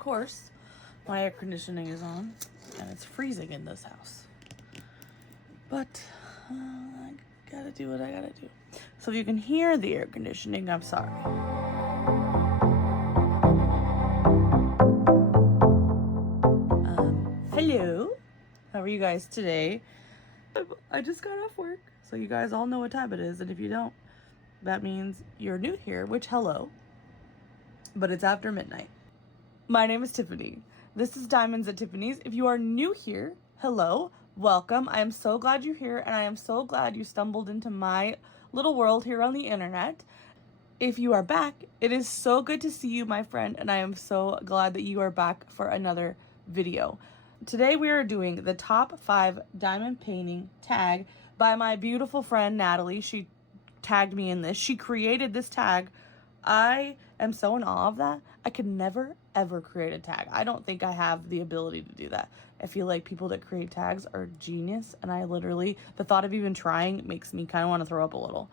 course, my air conditioning is on, and it's freezing in this house. But I gotta do what I gotta do. So if you can hear the air conditioning, I'm sorry. Hello. How are you guys today? I just got off work, so you guys all know what time it is, and if you don't, that means you're new here, which hello. But it's after midnight. My name is Tiffany. This is Diamonds at Tiffany's. If you are new here, hello, welcome. I am so glad you're here, and I am so glad you stumbled into my little world here on the internet. If you are back, it is so good to see you, my friend, and I am so glad that you are back for another video. Today we are doing the top 5 diamond painting tag by my beautiful friend Natalie. She tagged me in this. She created this tag. I am so in awe of that. I could never ever create a tag. I don't think I have the ability to do that. I feel like people that create tags are genius, and I literally, the thought of even trying makes me kind of want to throw up a little.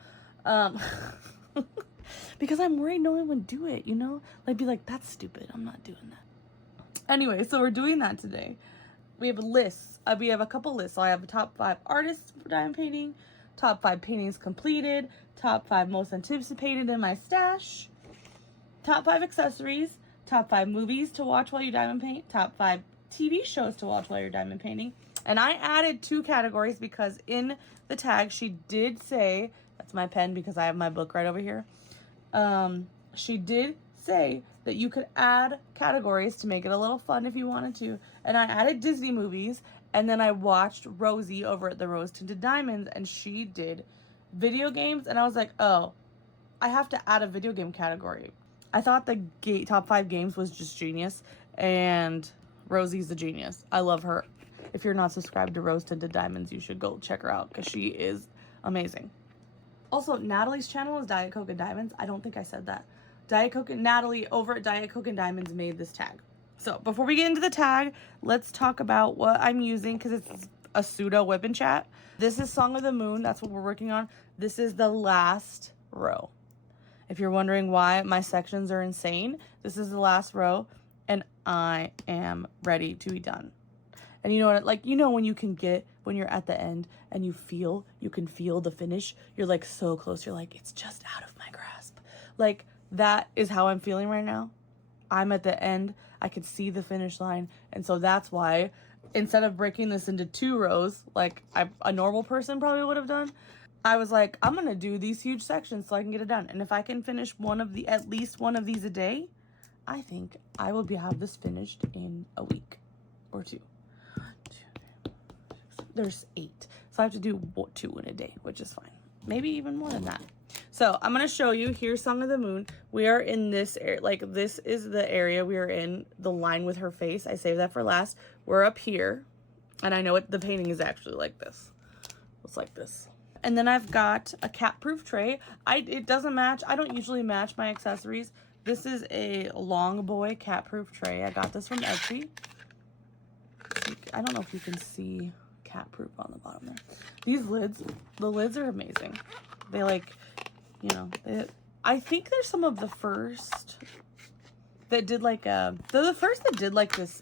Because I'm worried no one would do it, you know? Like, be like, that's stupid. I'm not doing that. Anyway, so we're doing that today. We have lists. We have a couple lists. So I have the top 5 artists for diamond painting, top 5 paintings completed, top 5 most anticipated in my stash, top 5 accessories, top 5 movies to watch while you diamond paint, top 5 TV shows to watch while you're diamond painting. And I added 2 categories because in the tag she did say, that's my pen because I have my book right over here. She did say that you could add categories to make it a little fun if you wanted to. And I added Disney movies, and then I watched Rosie over at the Rose Tinted Diamonds, and she did video games, and I was like, oh, I have to add a video game category. I thought the top 5 games was just genius, and Rosie's a genius. I love her. If you're not subscribed to Rose Tinted Diamonds, you should go check her out because she is amazing. Also, Natalie's channel is Diet Coke and Diamonds. I don't think I said that. Diet Coke and Natalie over at Diet Coke and Diamonds made this tag. So before we get into the tag, let's talk about what I'm using because it's a pseudo whip and chat. This is Song of the Moon. That's what we're working on. This is the last row. If you're wondering why my sections are insane, this is the last row and I am ready to be done. And you know what, like, you know when you can get, when you're at the end and you can feel the finish, you're like so close, you're like, it's just out of my grasp. Like, that is how I'm feeling right now. I'm at the end, I can see the finish line, and so that's why, instead of breaking this into 2 rows, like a normal person probably would have done, I was like, I'm gonna do these huge sections so I can get it done. And if I can finish at least one of these a day, I think I will have this finished in a week or 2. There's 8, so I have to do 2 in a day, which is fine. Maybe even more than that. So I'm gonna show you. Here's Song of the Moon. We are in this area, like this is the area we are in. The line with her face. I saved that for last. We're up here, and I know the painting is actually like this. It's like this. And then I've got a cat-proof tray. It doesn't match. I don't usually match my accessories. This is a Long Boy cat-proof tray. I got this from Etsy. I don't know if you can see cat proof on the bottom there. These lids, the lids are amazing. They like, you know, I think they're some of the first that did like they're the first that did like this.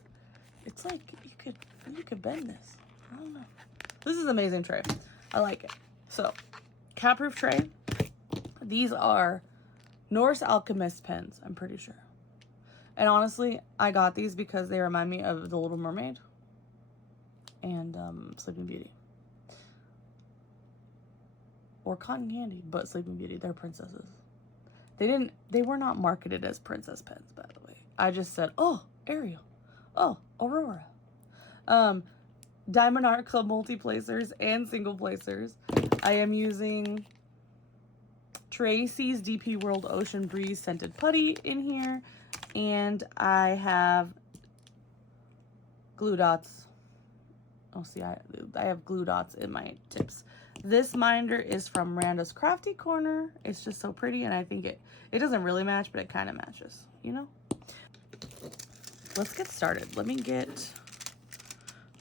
It's like you could bend this. I don't know. This is an amazing tray. I like it. So, cat proof tray. These are Norse Alchemist pens, I'm pretty sure. And honestly, I got these because they remind me of The Little Mermaid and Sleeping Beauty, or Cotton Candy, but Sleeping Beauty. They're princesses. They were not marketed as princess pens, by the way. I just said, oh, Ariel, oh, Aurora. Diamond Art Club multi-placers and single placers. I am using Tracy's DP World Ocean Breeze Scented Putty in here, and I have glue dots. Oh, see, I have glue dots in my tips. This binder is from Randa's Crafty Corner. It's just so pretty, and I think it doesn't really match, but it kind of matches, you know? Let's get started. I'm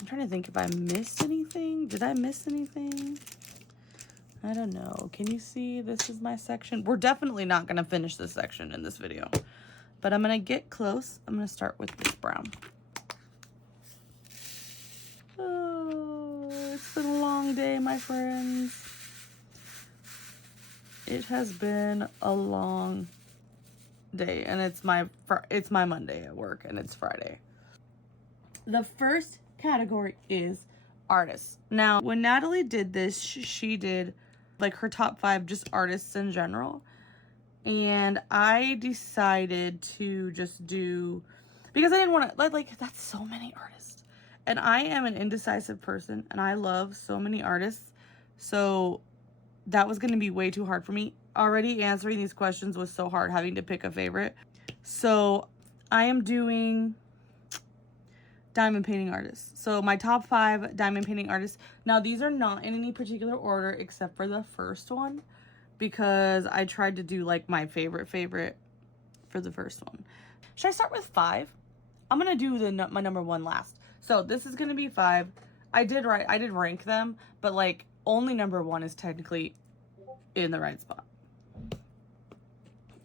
trying to think if I missed anything. Did I miss anything? I don't know. Can you see? This is my section. We're definitely not going to finish this section in this video, But I'm going to get close. I'm going to start with this brown. Oh, it's been a long day, my friends. It has been a long day, and it's my Monday at work, and it's Friday. The first category is artists. Now, when Natalie did this, she did like her top 5 just artists in general. And I decided to just do, because I didn't want to, like, that's so many artists. And I am an indecisive person, and I love so many artists. So that was going to be way too hard for me. Already answering these questions was so hard, having to pick a favorite. So I am doing diamond painting artists. So my top 5 diamond painting artists. Now, these are not in any particular order except for the first one, because I tried to do like my favorite for the first one. Should I start with 5? I'm gonna do my number 1 last. So this is gonna be 5. I did rank them, but like only number 1 is technically in the right spot.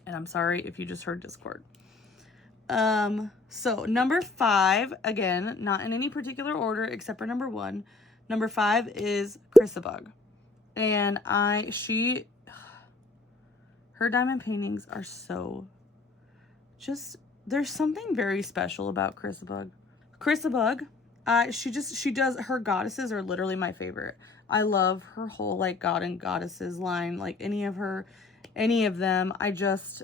And I'm sorry if you just heard Discord. So number 5, again, not in any particular order except for number 1. Number 5 is Chrisabug. And her diamond paintings are so there's something very special about Chrisabug. Chrisabug, she does, her goddesses are literally my favorite. I love her whole like god and goddesses line, like any of them. I just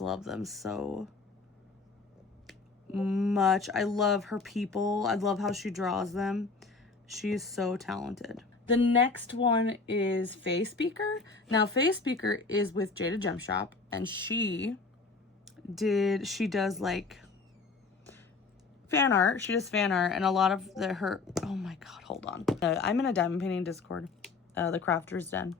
love them so much. I love her people. I love how she draws them. She's so talented. The next one is Faye Speaker. Now, Faye Speaker is with Jada Gem Shop, and she does like fan art. She does fan art, and a lot of oh my god, hold on. I'm in a diamond painting Discord, the Crafters Den,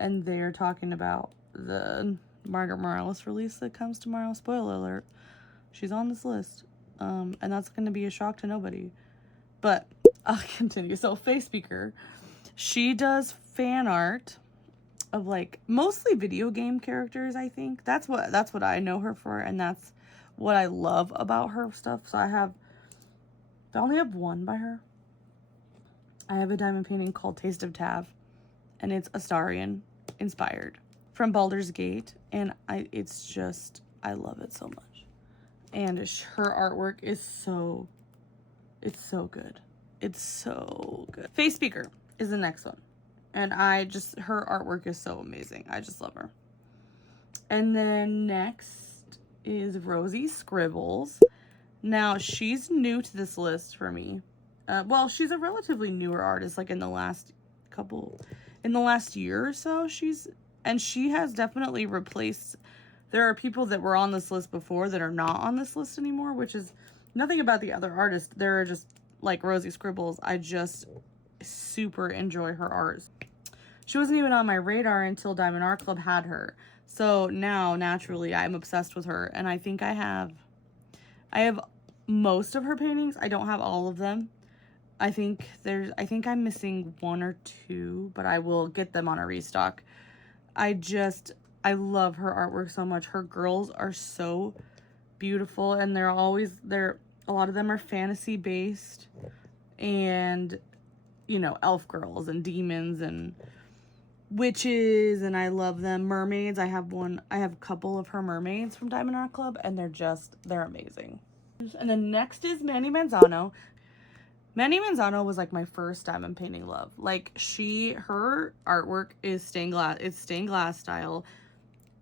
and they're talking about the Margaret Morales release that comes tomorrow. Spoiler alert. She's on this list, and that's going to be a shock to nobody. But I'll continue. So Faye Speaker, she does fan art of like mostly video game characters, I think. That's what I know her for, and that's what I love about her stuff. So I only have 1 by her. I have a diamond painting called Taste of Tav, and it's Astarion inspired from Baldur's Gate, and I love it so much. And her artwork is so good. It's so good. Faye Speaker is the next one. And her artwork is so amazing. I just love her. And then next is Rosie Scribbles. Now, she's new to this list for me. Well, she's a relatively newer artist, like in the last year or so. She has definitely replaced, there are people that were on this list before that are not on this list anymore, which is nothing about the other artists. They're just like Rosie Scribbles. I just super enjoy her art. She wasn't even on my radar until Diamond Art Club had her. So now, naturally, I'm obsessed with her. And I think I have most of her paintings. I don't have all of them. I think I'm missing 1 or 2, but I will get them on a restock. I love her artwork so much. Her girls are so beautiful, and a lot of them are fantasy based, and elf girls and demons and witches, and I love them. Mermaids, I have a couple of her mermaids from Diamond Art Club, and they're amazing. And then next is Manny Manzano. Manny Manzano was like my first diamond painting love. Like her artwork is stained glass style,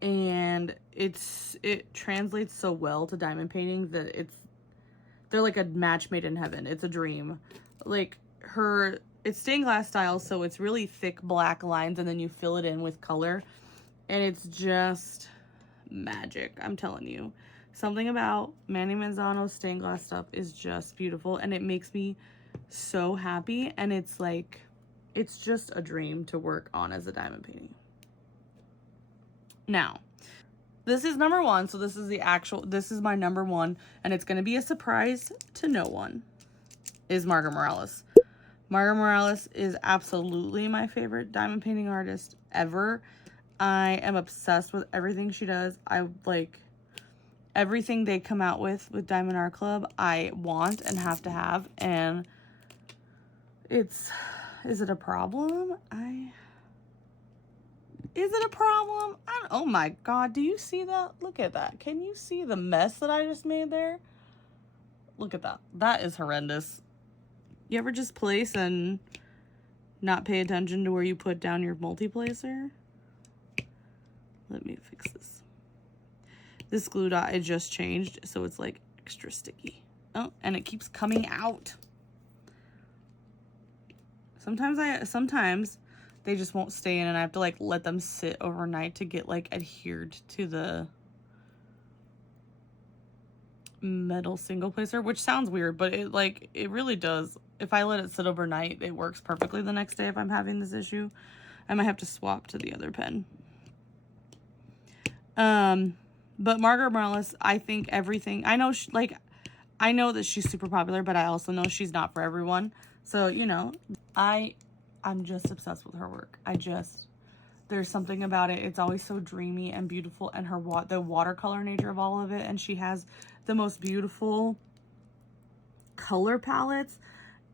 and it translates so well to diamond painting that they're like a match made in heaven. It's a dream. Like it's stained glass style, so it's really thick black lines, and then you fill it in with color, and it's just magic. I'm telling you, something about Manny Manzano's stained glass stuff is just beautiful, and it makes me so happy, and it's just a dream to work on as a diamond painting. Now, this is number 1, so this is my number 1, and it's going to be a surprise to no one, is Margaret Morales. Margaret Morales is absolutely my favorite diamond painting artist ever. I am obsessed with everything she does. everything they come out with Diamond Art Club, I want and have to have. And is it a problem? Is it a problem? Oh my God, do you see that? Look at that. Can you see the mess that I just made there? Look at that. That is horrendous. You ever just place and not pay attention to where you put down your multi-placer? Let me fix this. This glue dot I just changed, so it's like extra sticky. Oh, and it keeps coming out. Sometimes they just won't stay in and I have to like let them sit overnight to get like adhered to the metal single placer, which sounds weird, but it really does. If I let it sit overnight, it works perfectly the next day if I'm having this issue. I might have to swap to the other pen. But Margaret Morales, I think everything, I know that she's super popular, but I also know she's not for everyone. So, you know, I'm just obsessed with her work. There's something about it. It's always so dreamy and beautiful, and the watercolor nature of all of it. And she has the most beautiful color palettes,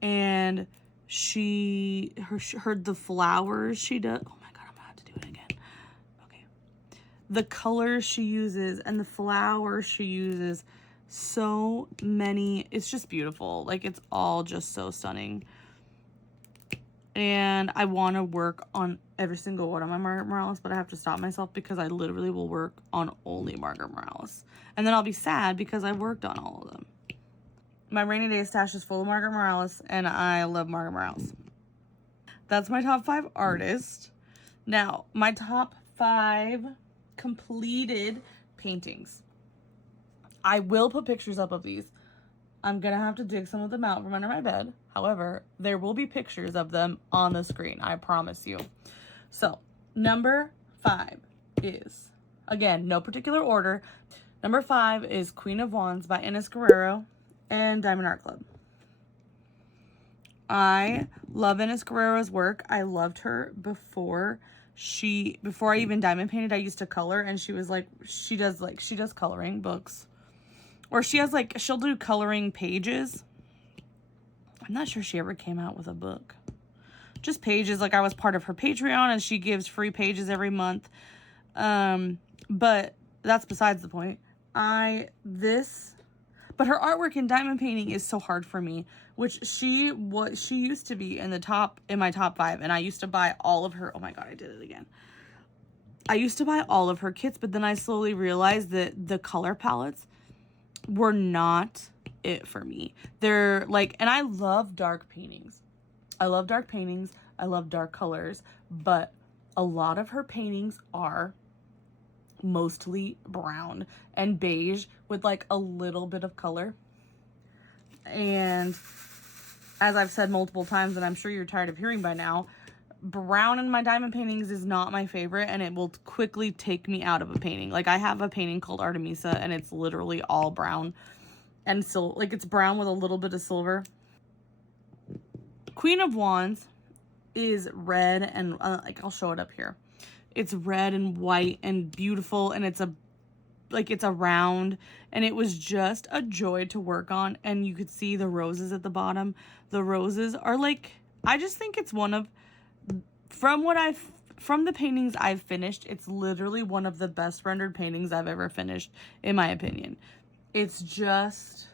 and the flowers she does. Oh my God, I'm gonna have to do it again. Okay. The colors she uses and the flowers she uses, so many. It's just beautiful. Like, it's all just so stunning. And I want to work on every single one of my Margaret Morales, but I have to stop myself because I literally will work on only Margaret Morales. And then I'll be sad because I worked on all of them. My rainy day stash is full of Margaret Morales, and I love Margaret Morales. That's my top 5 artists. Now, my top 5 completed paintings. I will put pictures up of these. I'm going to have to dig some of them out from under my bed. However, there will be pictures of them on the screen. I promise you. So, number 5 is, again, no particular order. Number 5 is Queen of Wands by Ines Guerrero and Diamond Art Club. I love Ines Guerrero's work. I loved her before I even diamond painted. I used to color, and she was like, she does coloring books. Or she'll do coloring pages. I'm not sure she ever came out with a book. Just pages. Like, I was part of her Patreon, and she gives free pages every month. But that's besides the point. But her artwork in diamond painting is so hard for me, which she used to be in my top 5, and I used to buy all of her. Oh my God, I did it again. I used to buy all of her kits, but then I slowly realized that the color palettes were not it for me. They're like, and I love dark paintings. I love dark paintings. I love dark colors, but a lot of her paintings are mostly brown and beige with like a little bit of color. And as I've said multiple times, and I'm sure you're tired of hearing by now, brown in my diamond paintings is not my favorite, and it will quickly take me out of a painting. Like, I have a painting called Artemisa, and it's literally all brown, and so like it's brown with a little bit of silver. Queen of Wands is red, and like, I'll show it up here. It's red and white and beautiful, and it's a round, and it was just a joy to work on. And you could see the roses at the bottom. The roses are like, I just think it's one of, from the paintings I've finished, it's literally one of the best rendered paintings I've ever finished, in my opinion. It's just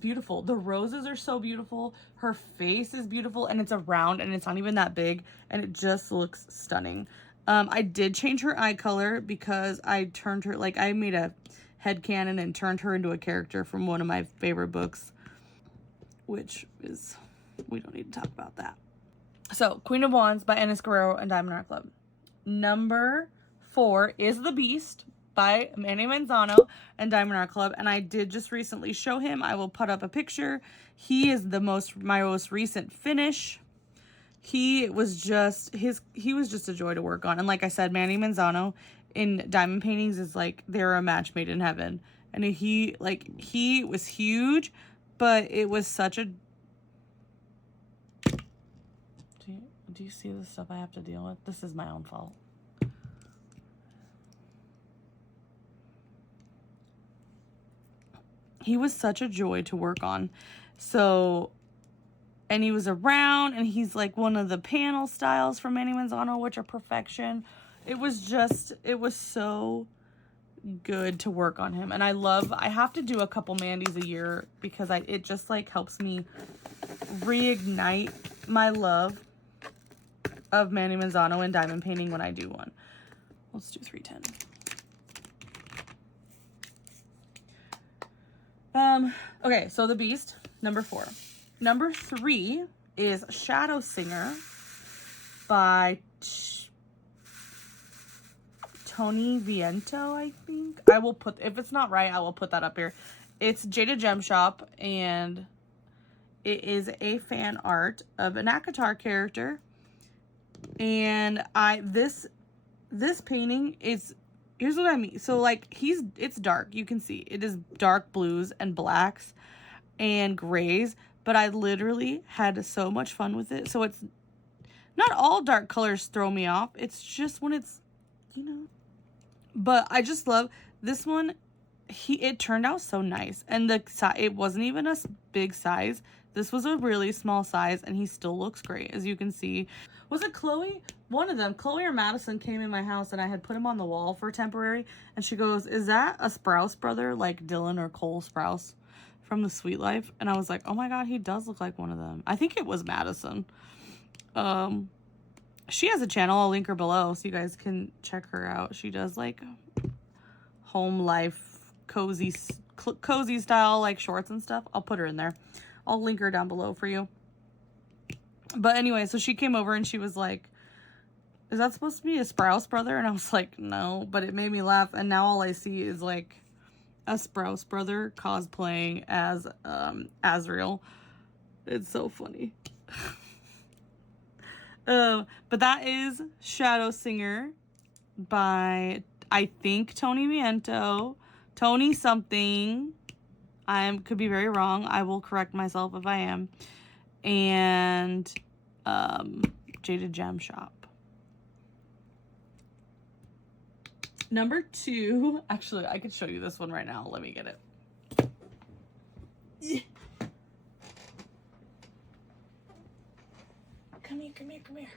beautiful. The roses are so beautiful. Her face is beautiful, and it's a round, and it's not even that big, and it just looks stunning. I did change her eye color because I turned her, like, I made a headcanon and turned her into a character from one of my favorite books, which is, we don't need to talk about that. So, Queen of Wands by Ines Guerrero and Diamond Art Club. Number 4 is The Beast by Manny Manzano and Diamond Art Club. And I did just recently show him. I will put up a picture. He is my most recent finish. He was just a joy to work on. And like I said, Manny Manzano in diamond paintings is like, they're a match made in heaven. And he was huge, but it was such a, do you see the stuff I have to deal with? This is my own fault. he was such a joy to work on. So, and he was around, and he's like one of the panel styles from Manny Manzano, which are perfection. It was so good to work on him. And I have to do a couple Mandys a year because it just like helps me reignite my love of Manny Manzano and diamond painting when I do one. Let's do 310. Okay, so the Beast, number 4. Number 3 is Shadow Singer by Tony Viento, I think. I will put, if it's not right, I will put that up here. It's Jada Gem Shop, and it is a fan art of an ACOTAR character. And this painting is, here's what I mean. So like it's dark. You can see it is dark blues and blacks and grays, but I literally had so much fun with it. So it's not all dark colors throw me off. It's just when it's, you know, but I just love this one. It turned out so nice, and it wasn't even a big size. This was a really small size, and he still looks great, as you can see. Was it Chloe? One of them, Chloe or Madison, came in my house, and I had put him on the wall for temporary, and she goes, "Is that a Sprouse brother, like Dylan or Cole Sprouse from The Sweet Life?" And I was like, oh my god, he does look like one of them. I think it was Madison. She has a channel. I'll link her below so you guys can check her out. She does like home life, cozy style, like shorts and stuff. I'll put her in there. I'll link her down below for you. But anyway, so she came over and she was like, "Is that supposed to be a Sprouse brother?" And I was like, no, but it made me laugh. And now all I see is like a Sprouse brother cosplaying as Azrael. It's so funny. But that is Shadow Singer by, I think, Tony Viento. Tony something. Could be very wrong. I will correct myself if I am. And Jada Gem Shop. Number 2. Actually, I could show you this one right now. Let me get it. Yeah. Come here.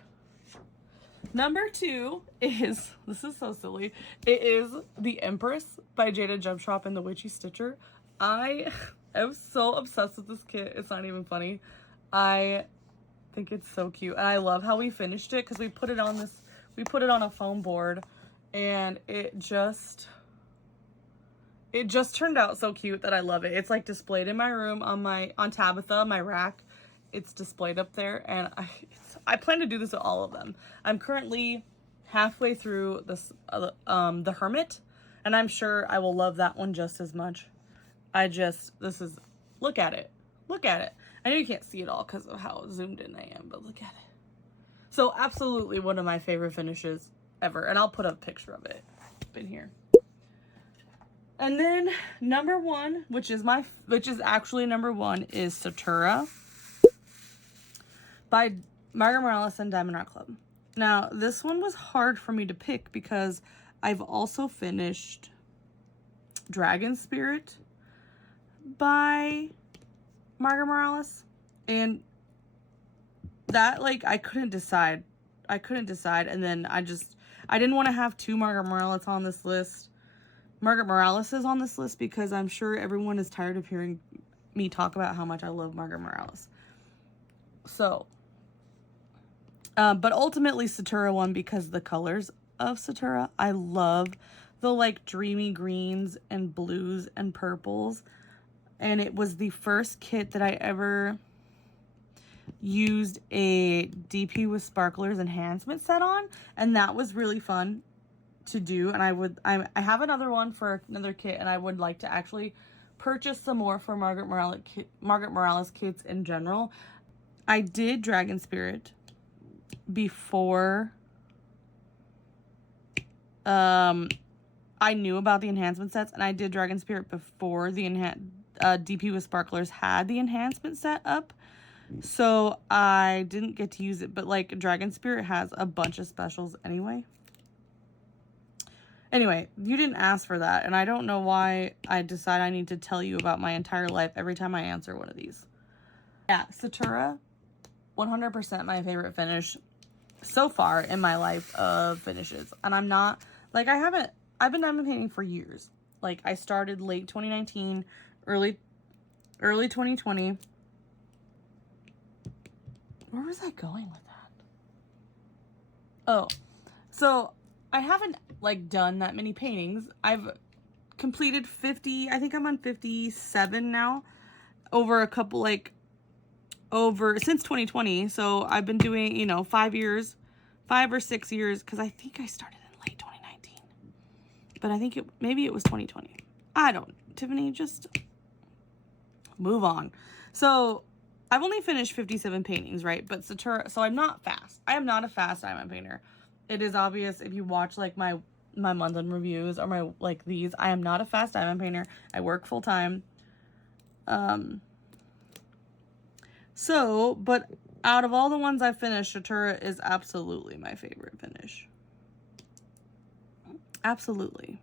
Number 2 is, this is so silly. It is The Empress by Jada Gem Shop and the Witchy Stitcher. I am so obsessed with this kit. It's not even funny. I think it's so cute. And I love how we finished it because we put it on a foam board, and it just turned out so cute that I love it. It's like displayed in my room on Tabitha, my rack. It's displayed up there, and I plan to do this with all of them. I'm currently halfway through this the Hermit, and I'm sure I will love that one just as much. Look at it. I know you can't see it all because of how zoomed in I am, but look at it. So absolutely one of my favorite finishes ever, and I'll put a picture of it up in here. And then number 1, which is actually number 1, is Satura by Margaret Morales and Diamond Art Club. Now, this one was hard for me to pick because I've also finished Dragon Spirit by Margaret Morales, and that, like, I couldn't decide, and then I didn't want to have 2 Margaret Morales on this list. Margaret Morales is on this list because I'm sure everyone is tired of hearing me talk about how much I love Margaret Morales. So, but ultimately Satura won because the colors of Satura. I love the like dreamy greens and blues and purples. And it was the first kit that I ever used a DP with Sparklers enhancement set on. And that was really fun to do. And I have another one for another kit, and I would like to actually purchase some more for Margaret Morales kits in general. I did Dragon Spirit before I knew about the enhancement sets, and I did Dragon Spirit before the DP with Sparklers had the enhancement set up, so I didn't get to use it. But like Dragon Spirit has a bunch of specials anyway, Anyway, you didn't ask for that, and I don't know why I decide I need to tell you about my entire life every time I answer one of these. Yeah, Satura, 100% my favorite finish so far in my life of finishes. And I'm not, like, I've been diamond painting for years. Like, I started late 2019, early 2020. Where was I going with that? Oh, so I haven't, like, done that many paintings. I've completed 50, I think I'm on 57 now, over a couple, like, since 2020. So I've been doing, you know, 5 or 6 years, because I think I started in late 2019. But I think maybe it was 2020. I don't know. Tiffany, just move on. So I've only finished 57 paintings, right? But Satura, so I'm not fast. I am not a fast diamond painter. It is obvious if you watch, like, my month in reviews or my, like, these. I am not a fast diamond painter. I work full time. So, but out of all the ones I've finished, Satura is absolutely my favorite finish. Absolutely.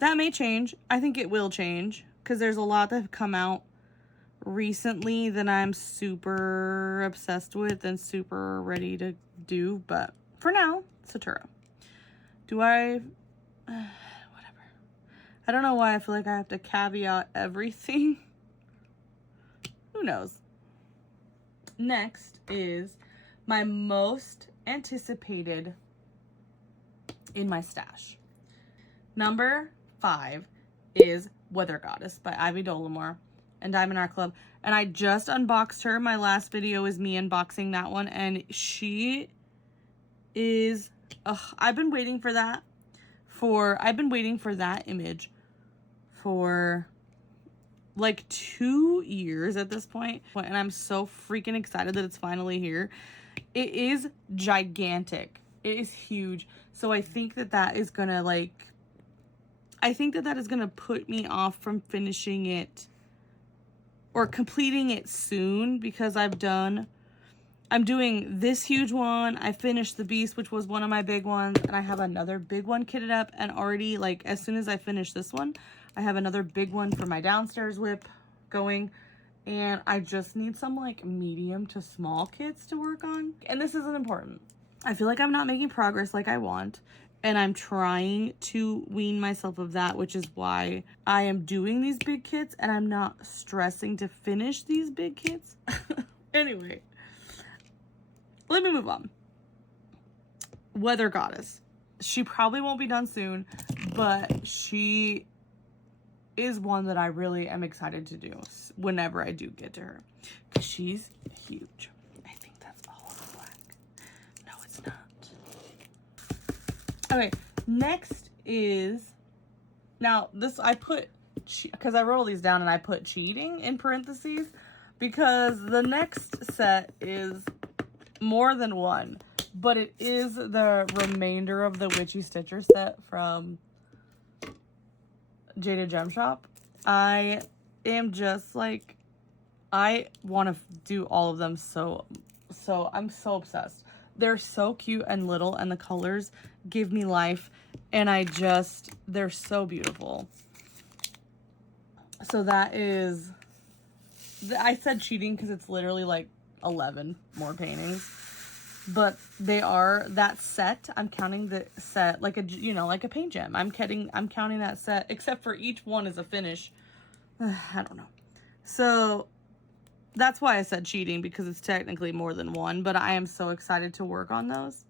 That may change. I think it will change, because there's a lot that have come out recently that I'm super obsessed with and super ready to do. But for now, Satura. Do I... whatever. I don't know why I feel like I have to caveat everything. Who knows? Next is my most anticipated in my stash. Number 5 is Weather Goddess by Ivy Dolomore and Diamond Art Club. And I just unboxed her. My last video is me unboxing that one. And she is... I've been waiting for that image for like 2 years at this point, and I'm so freaking excited that it's finally here. It is gigantic. It is huge. So I think that is gonna, like, I think that is gonna put me off from finishing it or completing it soon, because I'm doing this huge one. I finished the Beast, which was one of my big ones, and I have another big one kitted up, and already, like, as soon as I finish this one, I have another big one for my downstairs whip going, and I just need some, like, medium to small kits to work on. And this isn't important. I feel like I'm not making progress like I want, and I'm trying to wean myself of that, which is why I am doing these big kits, and I'm not stressing to finish these big kits. Anyway, let me move on. Weather Goddess. She probably won't be done soon, but she is one that I really am excited to do whenever I do get to her, because she's huge. I think that's all of the black. No, it's not. Okay, next is, now this I put, because I wrote all these down and I put cheating in parentheses, because the next set is more than one, but it is the remainder of the Witchy Stitcher set from Jada Gem Shop. I am just like, I want to do all of them, so I'm so obsessed. They're so cute and little, and the colors give me life, and they're so beautiful. So that is, I said cheating because it's literally like 11 more paintings. But they are that set. I'm counting the set like a, you know, like a paint gem. I'm counting that set, except for each one is a finish. I don't know. So that's why I said cheating, because it's technically more than one, but I am so excited to work on those.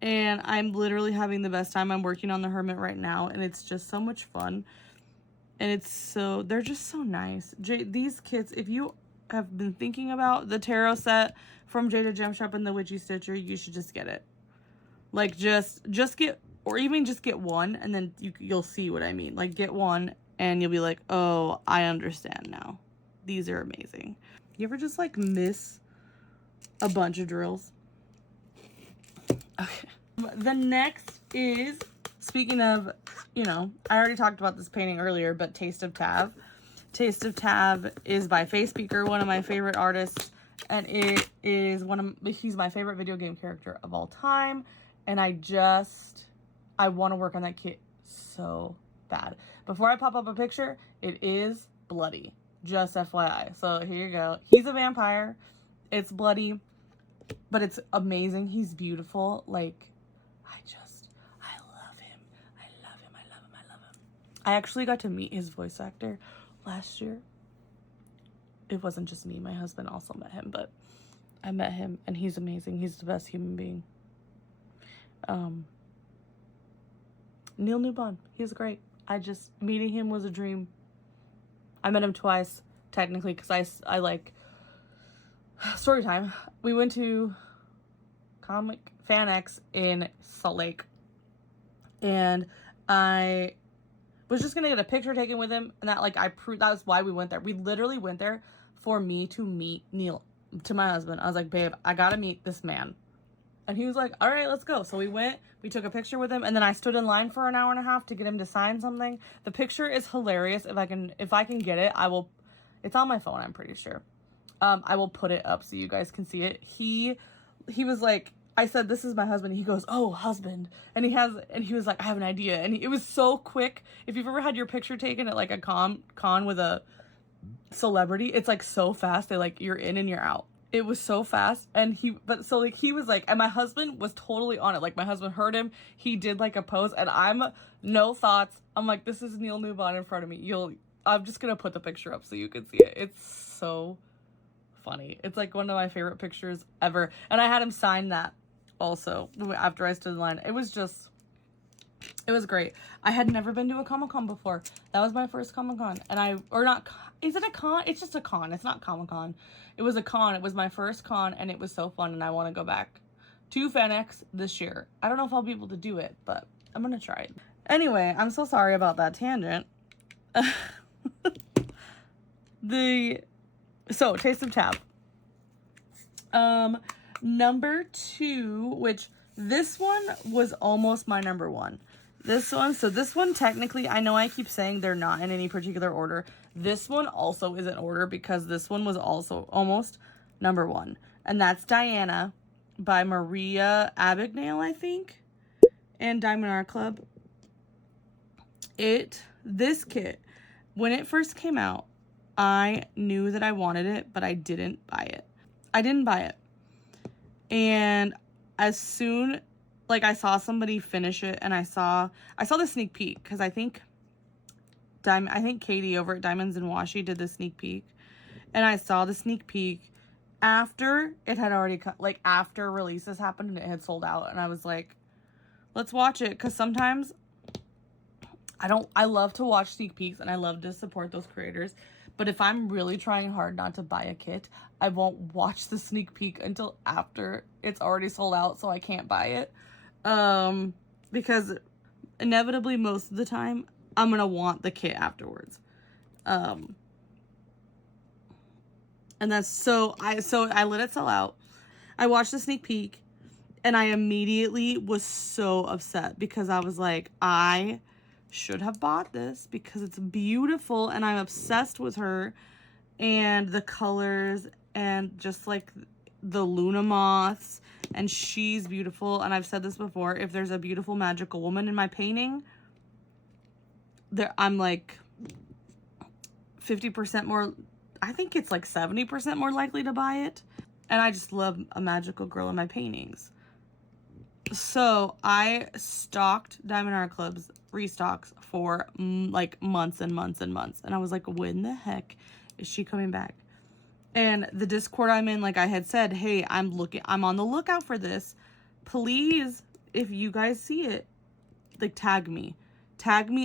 And I'm literally having the best time. I'm working on the Hermit right now, and it's just so much fun. And they're just so nice. These kits, if you have been thinking about the tarot set from Jada Gem Shop and the Witchy Stitcher, you should just get it. Like, just get, or even just get one, and then you'll see what I mean. Like, get one, and you'll be like, oh, I understand now. These are amazing. You ever just, like, miss a bunch of drills? Okay. The next is, speaking of, you know, I already talked about this painting earlier, but Taste of Tav. Taste of Tav is by Facespeaker, one of my favorite artists, and it is he's my favorite video game character of all time, and I want to work on that kit so bad. Before I pop up a picture, it is bloody. Just FYI. So here you go. He's a vampire. It's bloody, but it's amazing. He's beautiful. Like, I love him. I love him. I love him. I love him. I actually got to meet his voice actor last year. It wasn't just me. My husband also met him, but I met him and he's amazing. He's the best human being. Neil Newbon. He's great. Meeting him was a dream. I met him twice, technically, because I like story time. We went to Comic Fan X in Salt Lake, and I was just gonna get a picture taken with him, and that was why we went there. We literally went there for me to meet Neil, to my husband. I was like, babe, I gotta meet this man. And he was like, all right, let's go. So we went, we took a picture with him, and then I stood in line for an hour and a half to get him to sign something. The picture is hilarious. If I can get it, I will. It's on my phone, I'm pretty sure. I will put it up so you guys can see it. He was like, I said, this is my husband. He goes, oh, husband. And he was like, I have an idea. And it was so quick. If you've ever had your picture taken at like a con with a celebrity, it's like so fast. You're in and you're out. It was so fast. And he was like, and my husband was totally on it. Like, my husband heard him. He did like a pose, and I'm no thoughts. I'm like, this is Neil Newbon in front of me. I'm just gonna put the picture up so you can see it. It's so funny. It's like one of my favorite pictures ever. And I had him sign that also after I stood in line. It was great. I had never been to a Comic-Con before. That was my first Comic-Con. Is it a con? It's just a con. It's not Comic-Con. It was a con. It was my first con, and it was so fun, and I want to go back to FanX this year. I don't know if I'll be able to do it, but I'm going to try it. Anyway, I'm so sorry about that tangent. So, Taste of Tab. Number 2, which this one was almost my number 1. This one technically, I know I keep saying they're not in any particular order. This one also is in order because this one was also almost number 1. And that's Diana by Maria Abagnale, I think, and Diamond Art Club. This kit, when it first came out, I knew that I wanted it, but I didn't buy it. And as soon, I saw somebody finish it, and I saw the sneak peek, because I think Katie over at Diamonds and Washi did the sneak peek, and I saw the sneak peek after it had already after releases happened and it had sold out, and I was like, let's watch it, because sometimes I love to watch sneak peeks and I love to support those creators, but if I'm really trying hard not to buy a kit, I won't watch the sneak peek until after it's already sold out, so I can't buy it. Because inevitably most of the time I'm gonna want the kit afterwards. And that's I let it sell out. I watched the sneak peek and I immediately was so upset because I was like, I should have bought this because it's beautiful and I'm obsessed with her and the colors and just like the Luna moths, and she's beautiful. And I've said this before, if there's a beautiful magical woman in my painting, I'm like 50% more, I think it's like 70% more likely to buy it. And I just love a magical girl in my paintings. So I stocked Diamond Art Club's restocks for like months and months and months. And I was like, when the heck is she coming back? And the Discord I'm in, like I had said, hey, I'm on the lookout for this. Please, if you guys see it, like tag me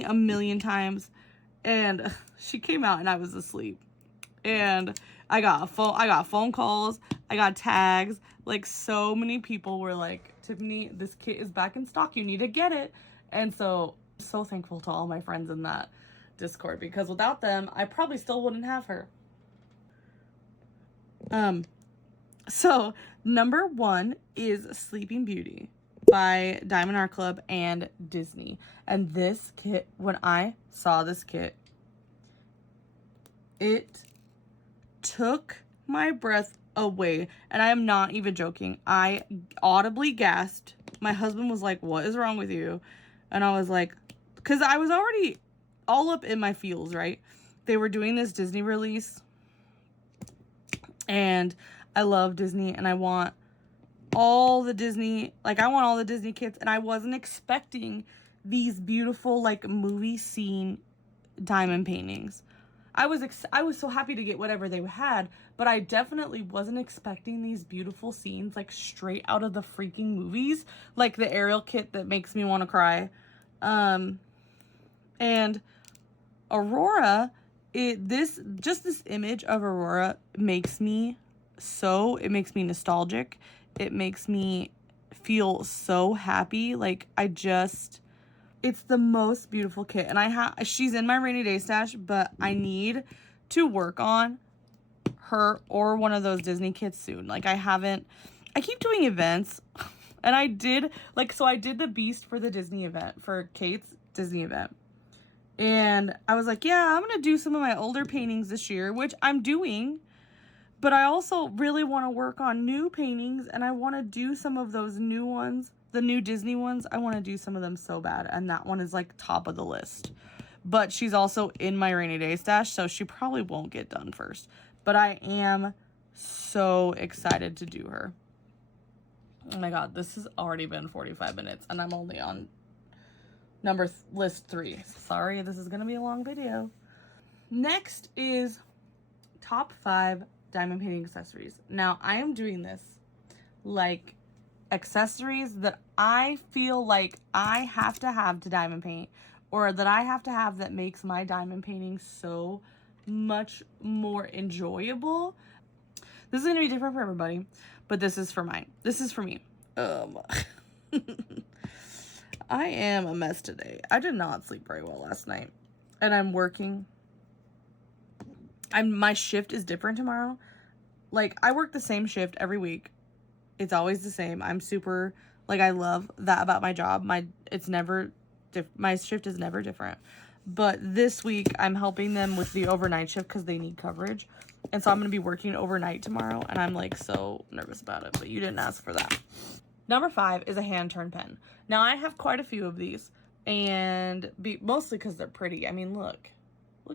a million times. And she came out and I was asleep. And I got phone calls, I got tags. Like, so many people were like, Tiffany, this kit is back in stock, you need to get it. And so thankful to all my friends in that Discord, because without them I probably still wouldn't have her. So number 1 is Sleeping Beauty by Diamond Art Club and Disney. And this kit, when I saw this kit, it took my breath away. And I am not even joking. I audibly gasped. My husband was like, what is wrong with you? And I was like, because I was already all up in my feels, right? They were doing this Disney release, and I love Disney, and I want all the Disney, like I want all the Disney kits, and I wasn't expecting these beautiful like movie scene diamond paintings. I was so happy to get whatever they had, but I definitely wasn't expecting these beautiful scenes like straight out of the freaking movies, like the Ariel kit that makes me want to cry. And Aurora, this image of Aurora makes me nostalgic. It makes me feel so happy. Like it's the most beautiful kit, and she's in my rainy day stash, but I need to work on her or one of those Disney kits soon. Like I keep doing events, and I did the Beast for the Disney event, for Kate's Disney event. And I was like, yeah, I'm going to do some of my older paintings this year, which I'm doing. But I also really want to work on new paintings, and I want to do some of those new ones, the new Disney ones. I want to do some of them so bad, and that one is like top of the list. But she's also in my rainy day stash, so she probably won't get done first. But I am so excited to do her. Oh my god, this has already been 45 minutes, and I'm only on list 3. Sorry, this is going to be a long video. Next is top 5 diamond painting accessories. Now, I am doing this like accessories that I feel like I have to have to diamond paint, or that I have to have that makes my diamond painting so much more enjoyable. This is going to be different for everybody, but this is for mine. This is for me. I am a mess today. I did not sleep very well last night, and I'm working. My shift is different tomorrow. Like, I work the same shift every week. It's always the same. I'm super, like, I love that about my job. My shift is never different. But this week, I'm helping them with the overnight shift because they need coverage. And so I'm going to be working overnight tomorrow, and I'm, like, so nervous about it. But you didn't ask for that. Number 5 is a hand-turned pen. Now, I have quite a few of these, and mostly because they're pretty. I mean, look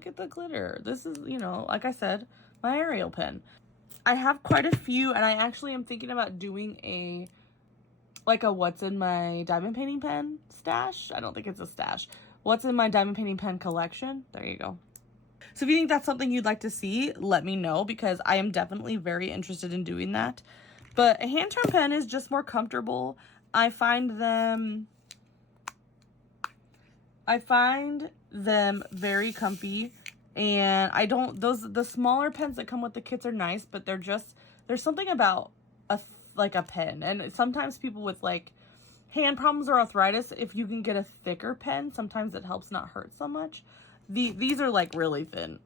at the glitter. This is, like I said, my Ariel pen. I have quite a few, and I actually am thinking about doing a what's in my diamond painting pen stash. I don't think it's a stash. What's in my diamond painting pen collection? There you go. So if you think that's something you'd like to see, let me know, because I am definitely very interested in doing that. But a hand-turned pen is just more comfortable. I find them very comfy, and the smaller pens that come with the kits are nice, but there's something about a pen. And sometimes people with like hand problems or arthritis, if you can get a thicker pen, sometimes it helps not hurt so much. These are like really thin.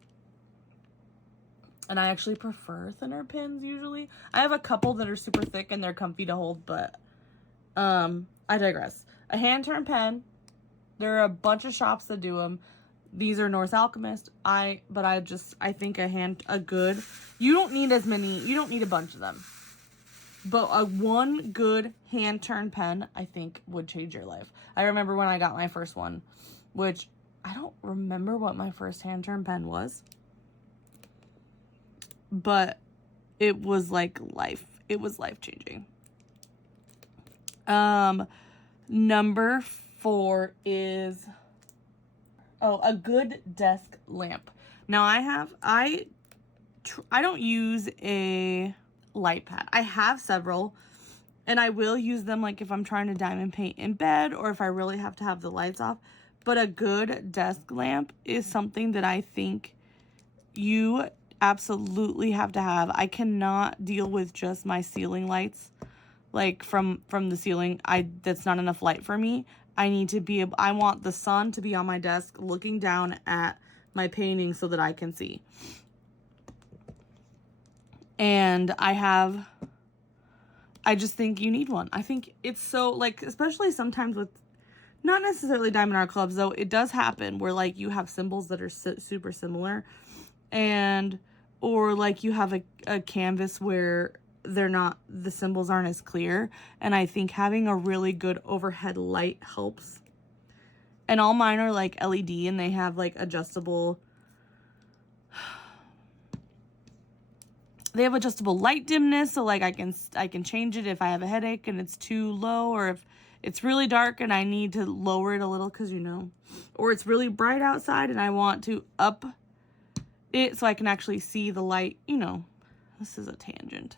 And I actually prefer thinner pens usually. I have a couple that are super thick and they're comfy to hold, but I digress. A hand-turned pen. There are a bunch of shops that do them. These are North Alchemist. I think you don't need a bunch of them. But one good hand-turned pen, I think, would change your life. I remember when I got my first one, which I don't remember what my first hand-turned pen was. But it was like life. It was life-changing. Number 4 is a good desk lamp. Now I don't use a light pad. I have several, and I will use them like if I'm trying to diamond paint in bed, or if I really have to have the lights off. But a good desk lamp is something that I think you absolutely have to have. I cannot deal with just my ceiling lights, like from the ceiling. That's not enough light for me. I want the sun to be on my desk looking down at my painting so that I can see. And I just think you need one. I think it's so, like, especially sometimes with not necessarily diamond art clubs, though, it does happen where like you have symbols that are super similar, or like you have a canvas where the symbols aren't as clear. And I think having a really good overhead light helps. And all mine are like LED, and they have like adjustable, they have adjustable light dimness, so like I can change it if I have a headache and it's too low, or if it's really dark and I need to lower it a little because, you know, or it's really bright outside and I want to up it so I can actually see the light, you know. This is a tangent.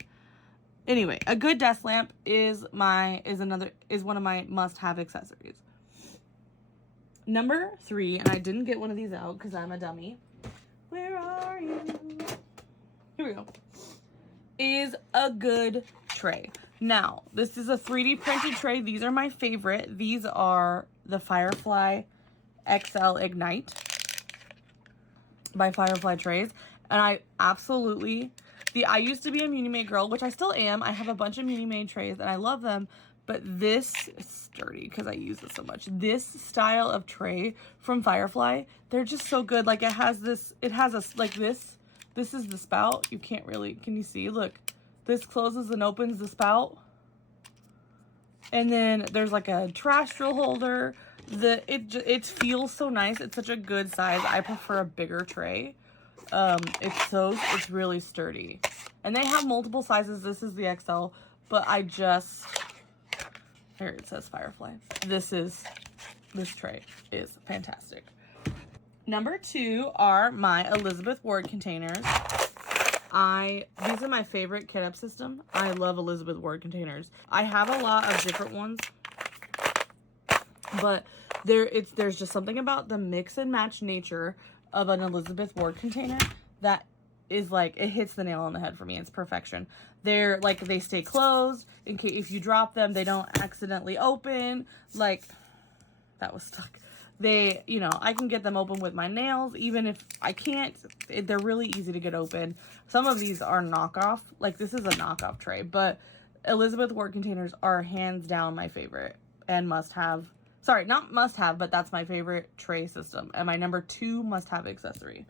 Anyway, a good desk lamp is one of my must-have accessories. Number 3, and I didn't get one of these out because I'm a dummy. Where are you? Here we go. Is a good tray. Now, this is a 3D printed tray. These are my favorite. These are the Firefly XL Ignite by Firefly Trays. And I absolutely, I used to be a Muni Made girl, which I still am. I have a bunch of Muni Made trays and I love them. But this is sturdy because I use this so much. This style of tray from Firefly, they're just so good. Like it has a, like this is the spout. You can't really, can you see? Look, this closes and opens the spout. And then there's like a trash drill holder. It feels so nice. It's such a good size. I prefer a bigger tray. It's really sturdy. And they have multiple sizes. This is the XL, but here it says Firefly. This tray is fantastic. Number 2 are my Elizabeth Ward containers. These are my favorite Kit Up system. I love Elizabeth Ward containers. I have a lot of different ones, but there's just something about the mix and match nature of an Elizabeth Ward container that is like, it hits the nail on the head for me. It's perfection. They're like, they stay closed in case if you drop them, they don't accidentally open. Like, that was stuck. They, you know, I can get them open with my nails, even if I can't. They're really easy to get open. Some of these are knockoff. Like, this is a knockoff tray, but Elizabeth Ward containers are hands down my favorite and must have. Sorry, not must have, but that's my favorite tray system. And my number 2 must have accessory.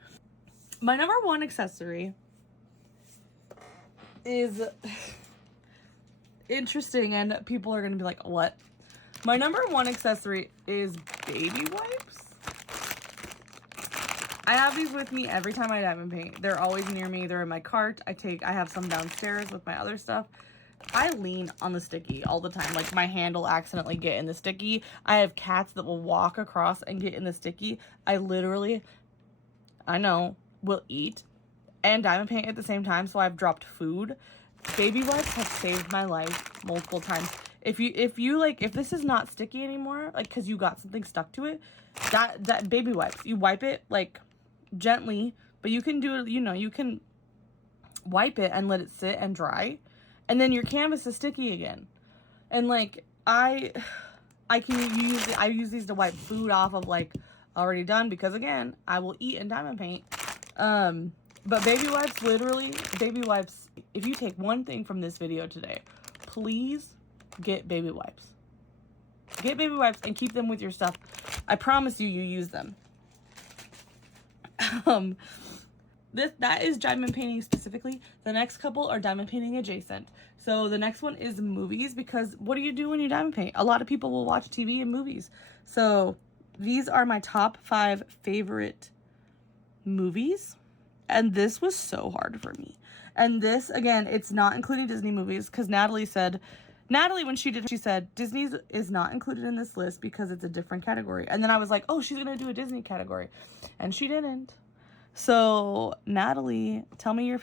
My number 1 accessory is interesting, and people are going to be like, what? My number 1 accessory is baby wipes. I have these with me every time I diamond paint. They're always near me. They're in my cart. I have some downstairs with my other stuff. I lean on the sticky all the time. Like, my hand will accidentally get in the sticky. I have cats that will walk across and get in the sticky. I literally, I know, will eat and diamond paint at the same time, so I've dropped food. Baby wipes have saved my life multiple times. If this is not sticky anymore, like, because you got something stuck to it, that baby wipes, you wipe it like gently, but you can do it, you know, you can wipe it and let it sit and dry, and then your canvas is sticky again. And like, I use these to wipe food off of, like, already done, because again, I will eat and diamond paint. But baby wipes, literally, baby wipes, if you take one thing from this video today, please get baby wipes. Get baby wipes and keep them with your stuff. I promise you use them. That is diamond painting specifically. The next couple are diamond painting adjacent. So the next one is movies, because what do you do when you diamond paint? A lot of people will watch TV and movies. So these are my top 5 favorite movies. And this was so hard for me. And this, again, it's not including Disney movies, because Natalie, when she said, Disney is not included in this list because it's a different category. And then I was like, oh, she's going to do a Disney category. And she didn't. So, Natalie, tell me your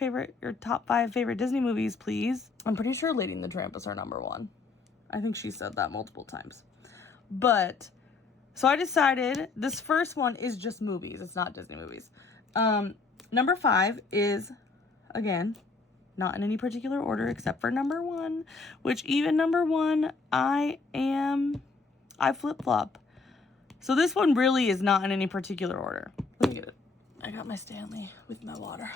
top 5 favorite Disney movies, please. I'm pretty sure Lady and the Tramp is her number 1. I think she said that multiple times. But, so I decided this first one is just movies. It's not Disney movies. Number 5 is, again, not in any particular order except for number 1, which even number 1, I flip-flop. So this one really is not in any particular order. Let me get it. I got my Stanley with my water.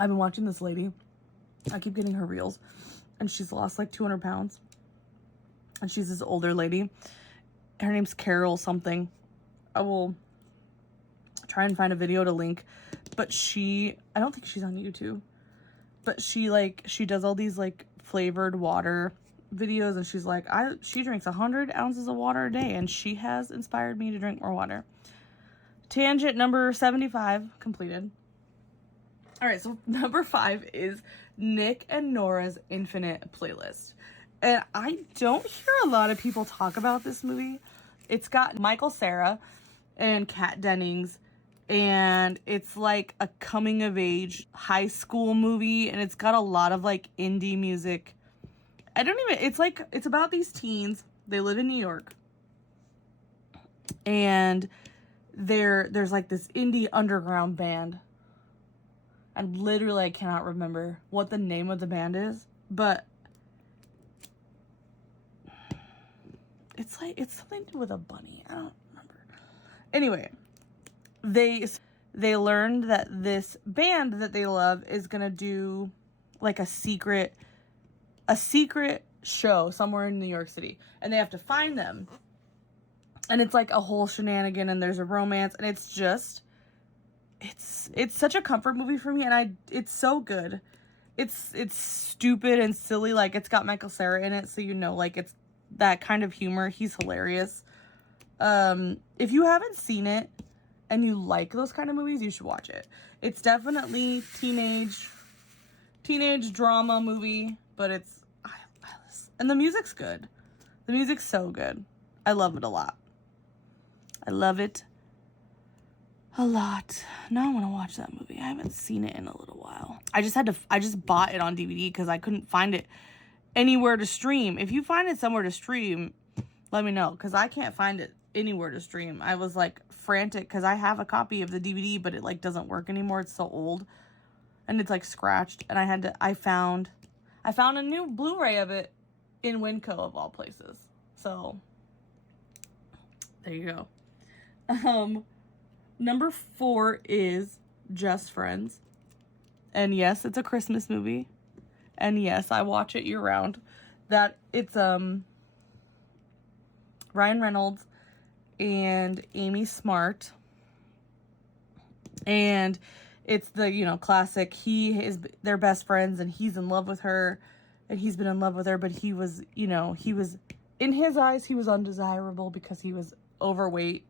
I've been watching this lady. I keep getting her reels, and she's lost like 200 pounds. And she's this older lady. Her name's Carol something. I will try and find a video to link, but I don't think she's on YouTube, but she does all these like flavored water videos, and she's like, she drinks 100 ounces of water a day, and she has inspired me to drink more water. Tangent number 75 completed. All right, so number 5 is Nick and Nora's Infinite Playlist. And I don't hear a lot of people talk about this movie. It's got Michael Cera and Kat Dennings, and it's like a coming of age high school movie, and it's got a lot of like indie music. It's about these teens. They live in New York, and there's like this indie underground band, and literally I cannot remember what the name of the band is, but it's something to do with a bunny. I don't remember. Anyway, they learned that this band that they love is gonna do like a secret show somewhere in New York City, and they have to find them. And it's like a whole shenanigan, and there's a romance, and it's such a comfort movie for me, and it's so good. It's stupid and silly, like it's got Michael Cera in it, so you know, like it's that kind of humor. He's hilarious. If you haven't seen it and you like those kind of movies, you should watch it. It's definitely teenage drama movie, but and the music's good. The music's so good. I love it a lot. I love it a lot. Now I want to watch that movie. I haven't seen it in a little while. I just bought it on DVD because I couldn't find it anywhere to stream. If you find it somewhere to stream, let me know, because I can't find it anywhere to stream. I was like frantic because I have a copy of the DVD, but it like doesn't work anymore. It's so old and it's like scratched, and I found a new Blu-ray of it in Winco of all places. So there you go. Number 4 is Just Friends. And yes, it's a Christmas movie. And yes, I watch it year round. That it's Ryan Reynolds and Amy Smart. And it's the, classic, they're best friends, and he's in love with her, and he's been in love with her, but he was in his eyes, he was undesirable because he was overweight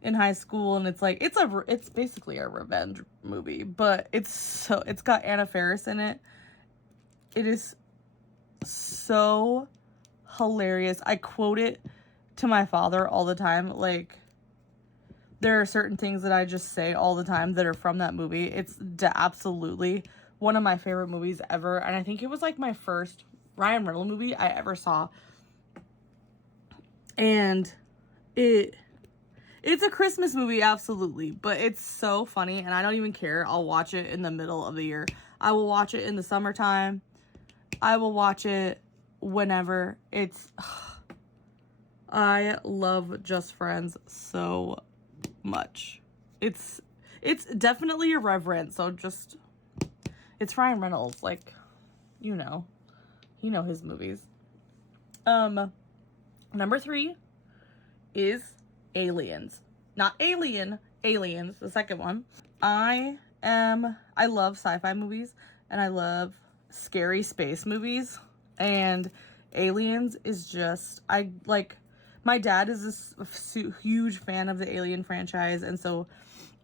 in high school. And it's like, it's basically a revenge movie, but it's got Anna Faris in it. It is so hilarious. I quote it to my father all the time. Like, there are certain things that I just say all the time that are from that movie. It's absolutely one of my favorite movies ever. And I think it was like my first Ryan Reynolds movie I ever saw. And it's a Christmas movie, absolutely, but it's so funny, and I don't even care. I'll watch it in the middle of the year. I will watch it in the summertime. I will watch it whenever. I love Just Friends so much. It's definitely irreverent, so it's Ryan Reynolds, like, you know his movies. Number 3 is Aliens. Not Alien, Aliens, the second one. I love sci-fi movies, and I love scary space movies, and Aliens is just, my dad is a huge fan of the Alien franchise, and so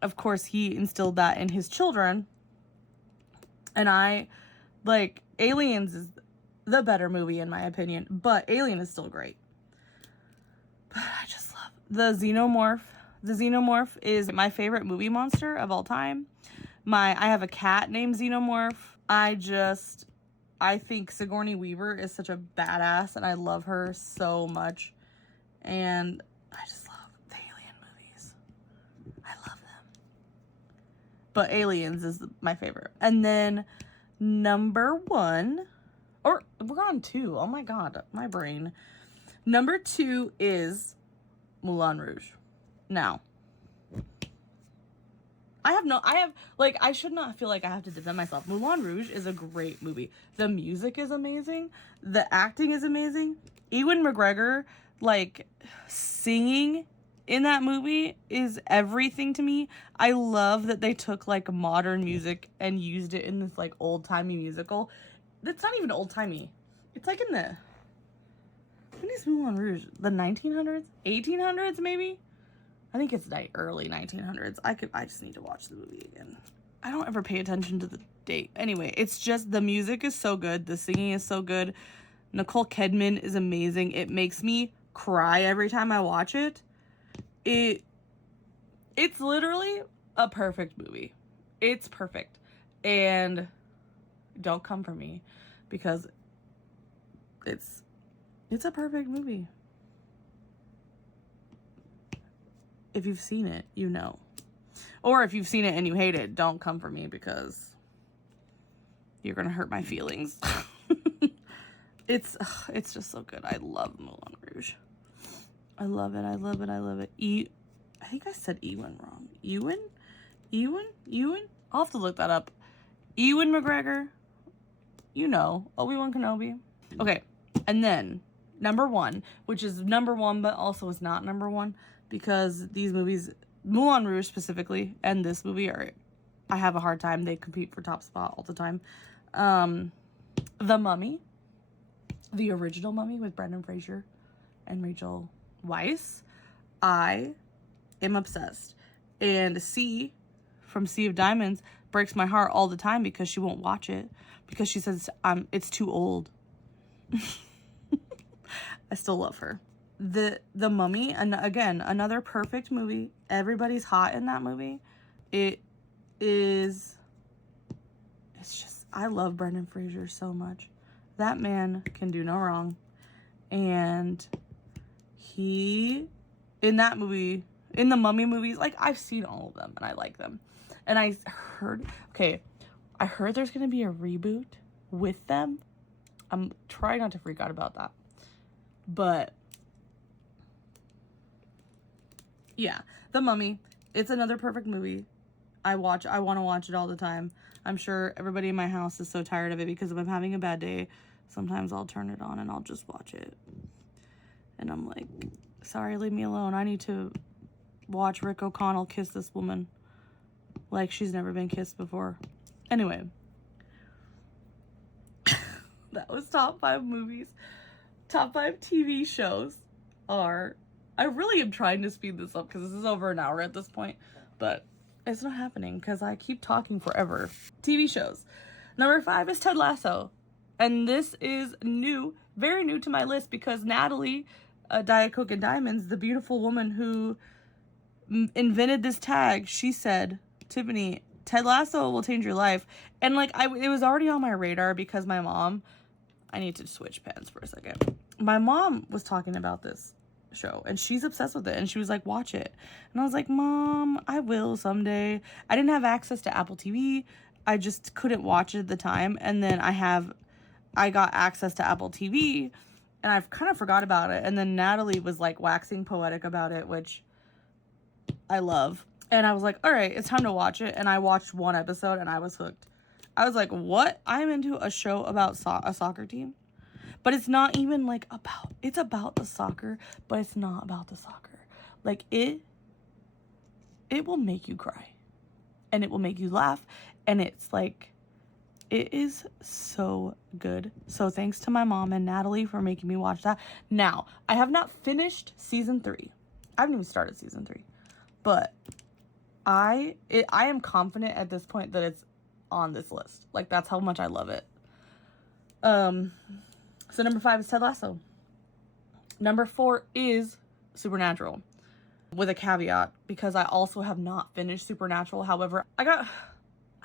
of course he instilled that in his children, and Aliens is the better movie in my opinion, but Alien is still great. But I just love the Xenomorph. The Xenomorph is my favorite movie monster of all time. I have a cat named Xenomorph. I think Sigourney Weaver is such a badass, and I love her so much. And I just love the Alien movies. I love them. But Aliens is my favorite. And then number 1, or we're on 2. Oh my God, my brain. Number 2 is Moulin Rouge. Now, I should not feel like I have to defend myself. Moulin Rouge is a great movie. The music is amazing. The acting is amazing. Ewan McGregor, singing in that movie is everything to me. I love that they took, modern music and used it in this, old-timey musical. That's not even old-timey. It's, in the When is Moulin Rouge? The 1900s? 1800s maybe? I think it's early 1900s. I just need to watch the movie again. I don't ever pay attention to the date. Anyway, it's just the music is so good. The singing is so good. Nicole Kidman is amazing. It makes me cry every time I watch it. It's literally a perfect movie. It's perfect. And don't come for me because it's a perfect movie. If you've seen it, you know. Or if you've seen it and you hate it, don't come for me because you're going to hurt my feelings. It's just so good. I love Moulin Rouge. I love it. I love it. I love it. I think I said Ewan wrong. Ewan? I'll have to look that up. Ewan McGregor. You know, Obi-Wan Kenobi. Okay, and then number one, which is number one, but also is not number one, because these movies, Moulin Rouge specifically, and this movie I have a hard time. They compete for top spot all the time. The Mummy, the original Mummy with Brendan Fraser and Rachel Weisz. I am obsessed. And C from Sea of Diamonds breaks my heart all the time because she won't watch it because she says it's too old. I still love her. The Mummy, and again, another perfect movie. Everybody's hot in that movie. It's just, I love Brendan Fraser so much. That man can do no wrong. And he, in that movie, in the Mummy movies, like, I've seen all of them and I like them. And I heard there's going to be a reboot with them. I'm trying not to freak out about that. But yeah, The Mummy, it's another perfect movie. I want to watch it all the time. I'm sure everybody in my house is so tired of it because if I'm having a bad day, sometimes I'll turn it on and I'll just watch it. And I'm like, sorry, leave me alone. I need to watch Rick O'Connell kiss this woman like she's never been kissed before. Anyway, that was top 5 movies. Top 5 TV shows are, I really am trying to speed this up because this is over an hour at this point, but it's not happening because I keep talking forever. TV shows. Number 5 is Ted Lasso. And this is new, very new to my list because Natalie, Diet Coke and Diamonds, the beautiful woman who invented this tag, she said, Tiffany, Ted Lasso will change your life. And like, it was already on my radar because my mom, I need to switch pens for a second. My mom was talking about this show and she's obsessed with it and she was like, watch it. And I was like, Mom, I will someday. I didn't have access to Apple TV. I just couldn't watch it at the time. And then I got access to Apple TV and I've kind of forgot about it. And then Natalie was like waxing poetic about it, which I love. And I was like, all right, it's time to watch it. And I watched one episode and I was hooked. I was like, what? I'm into a show about a soccer team. But it's not even like it's about the soccer, but it's not about the soccer. Like it will make you cry and it will make you laugh. And it's like, it is so good. So thanks to my mom and Natalie for making me watch that. Now, I have not finished season 3. I haven't even started season 3, but I am confident at this point that it's on this list. Like, that's how much I love it. So number 5 is Ted Lasso. Number 4 is Supernatural, with a caveat because I also have not finished Supernatural. However, I don't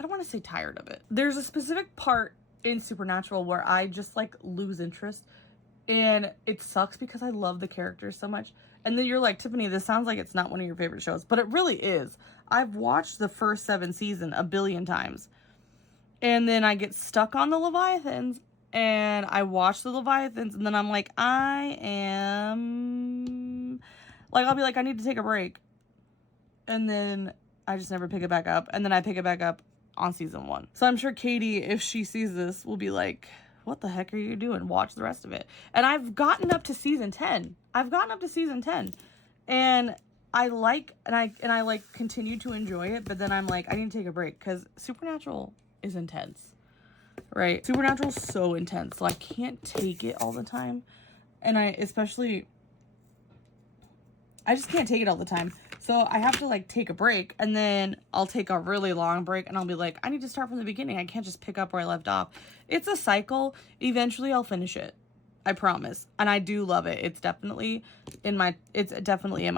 want to say tired of it. There's a specific part in Supernatural where I just like lose interest and it sucks because I love the characters so much. And then you're like, Tiffany, this sounds like it's not one of your favorite shows, but it really is. I've watched the first 7 seasons a billion times. And then I get stuck on the Leviathans and I watch the Leviathans and then I'm like, I'll be like, I need to take a break. And then I just never pick it back up. And then I pick it back up on season 1. So I'm sure Katie, if she sees this, will be like, what the heck are you doing? Watch the rest of it. And I've gotten up to season 10. And I like continue to enjoy it, but then I'm like, I need to take a break because Supernatural is intense, right? Supernatural's so intense, so I can't take it all the time. And I just can't take it all the time. So I have to like take a break, and then I'll take a really long break, and I'll be like, I need to start from the beginning. I can't just pick up where I left off. It's a cycle. Eventually I'll finish it. I promise. And I do love it. It's definitely in my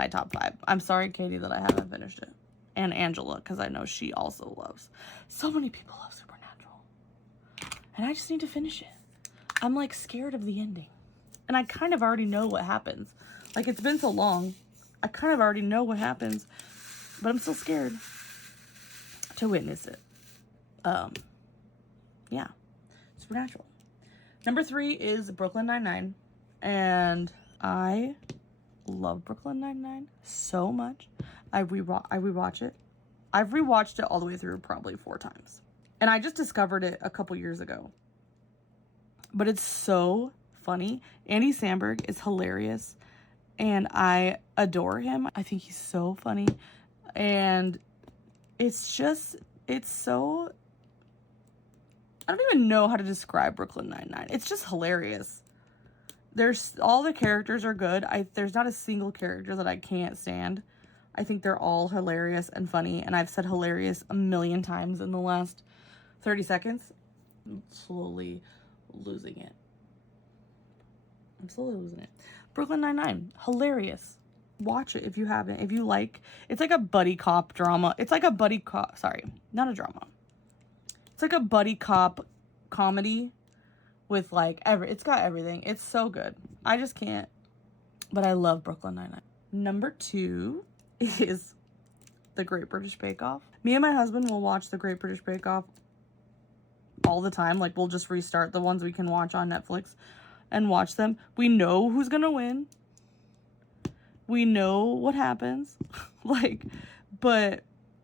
top 5. I'm sorry, Katie, that I haven't finished it. And Angela, because I know she also loves. So many people love Supernatural. And I just need to finish it. I'm like scared of the ending. And I kind of already know what happens. Like, it's been so long. I kind of already know what happens. But I'm still scared to witness it. Yeah. Supernatural. Number 3 is Brooklyn Nine-Nine. And I love Brooklyn Nine-Nine so much. I rewatch it. I've rewatched it all the way through probably 4 times. And I just discovered it a couple years ago. But it's so funny. Andy Samberg is hilarious. And I adore him. I think he's so funny. And it's so... I don't even know how to describe Brooklyn Nine-Nine. It's just hilarious. All the characters are good. There's not a single character that I can't stand. I think they're all hilarious and funny. And I've said hilarious a million times in the last 30 seconds. I'm slowly losing it. Brooklyn Nine-Nine. Hilarious. Watch it if you haven't. If you like, it's like a buddy cop drama. It's like a buddy cop. Sorry, not a drama. It's like a buddy cop comedy with like it's got everything. It's so good. I just can't. But I love Brooklyn Nine-Nine. Number 2 is The Great British Bake Off. Me and my husband will watch The Great British Bake Off all the time. Like, we'll just restart the ones we can watch on Netflix and watch them. We know who's gonna win. We know what happens. Like, but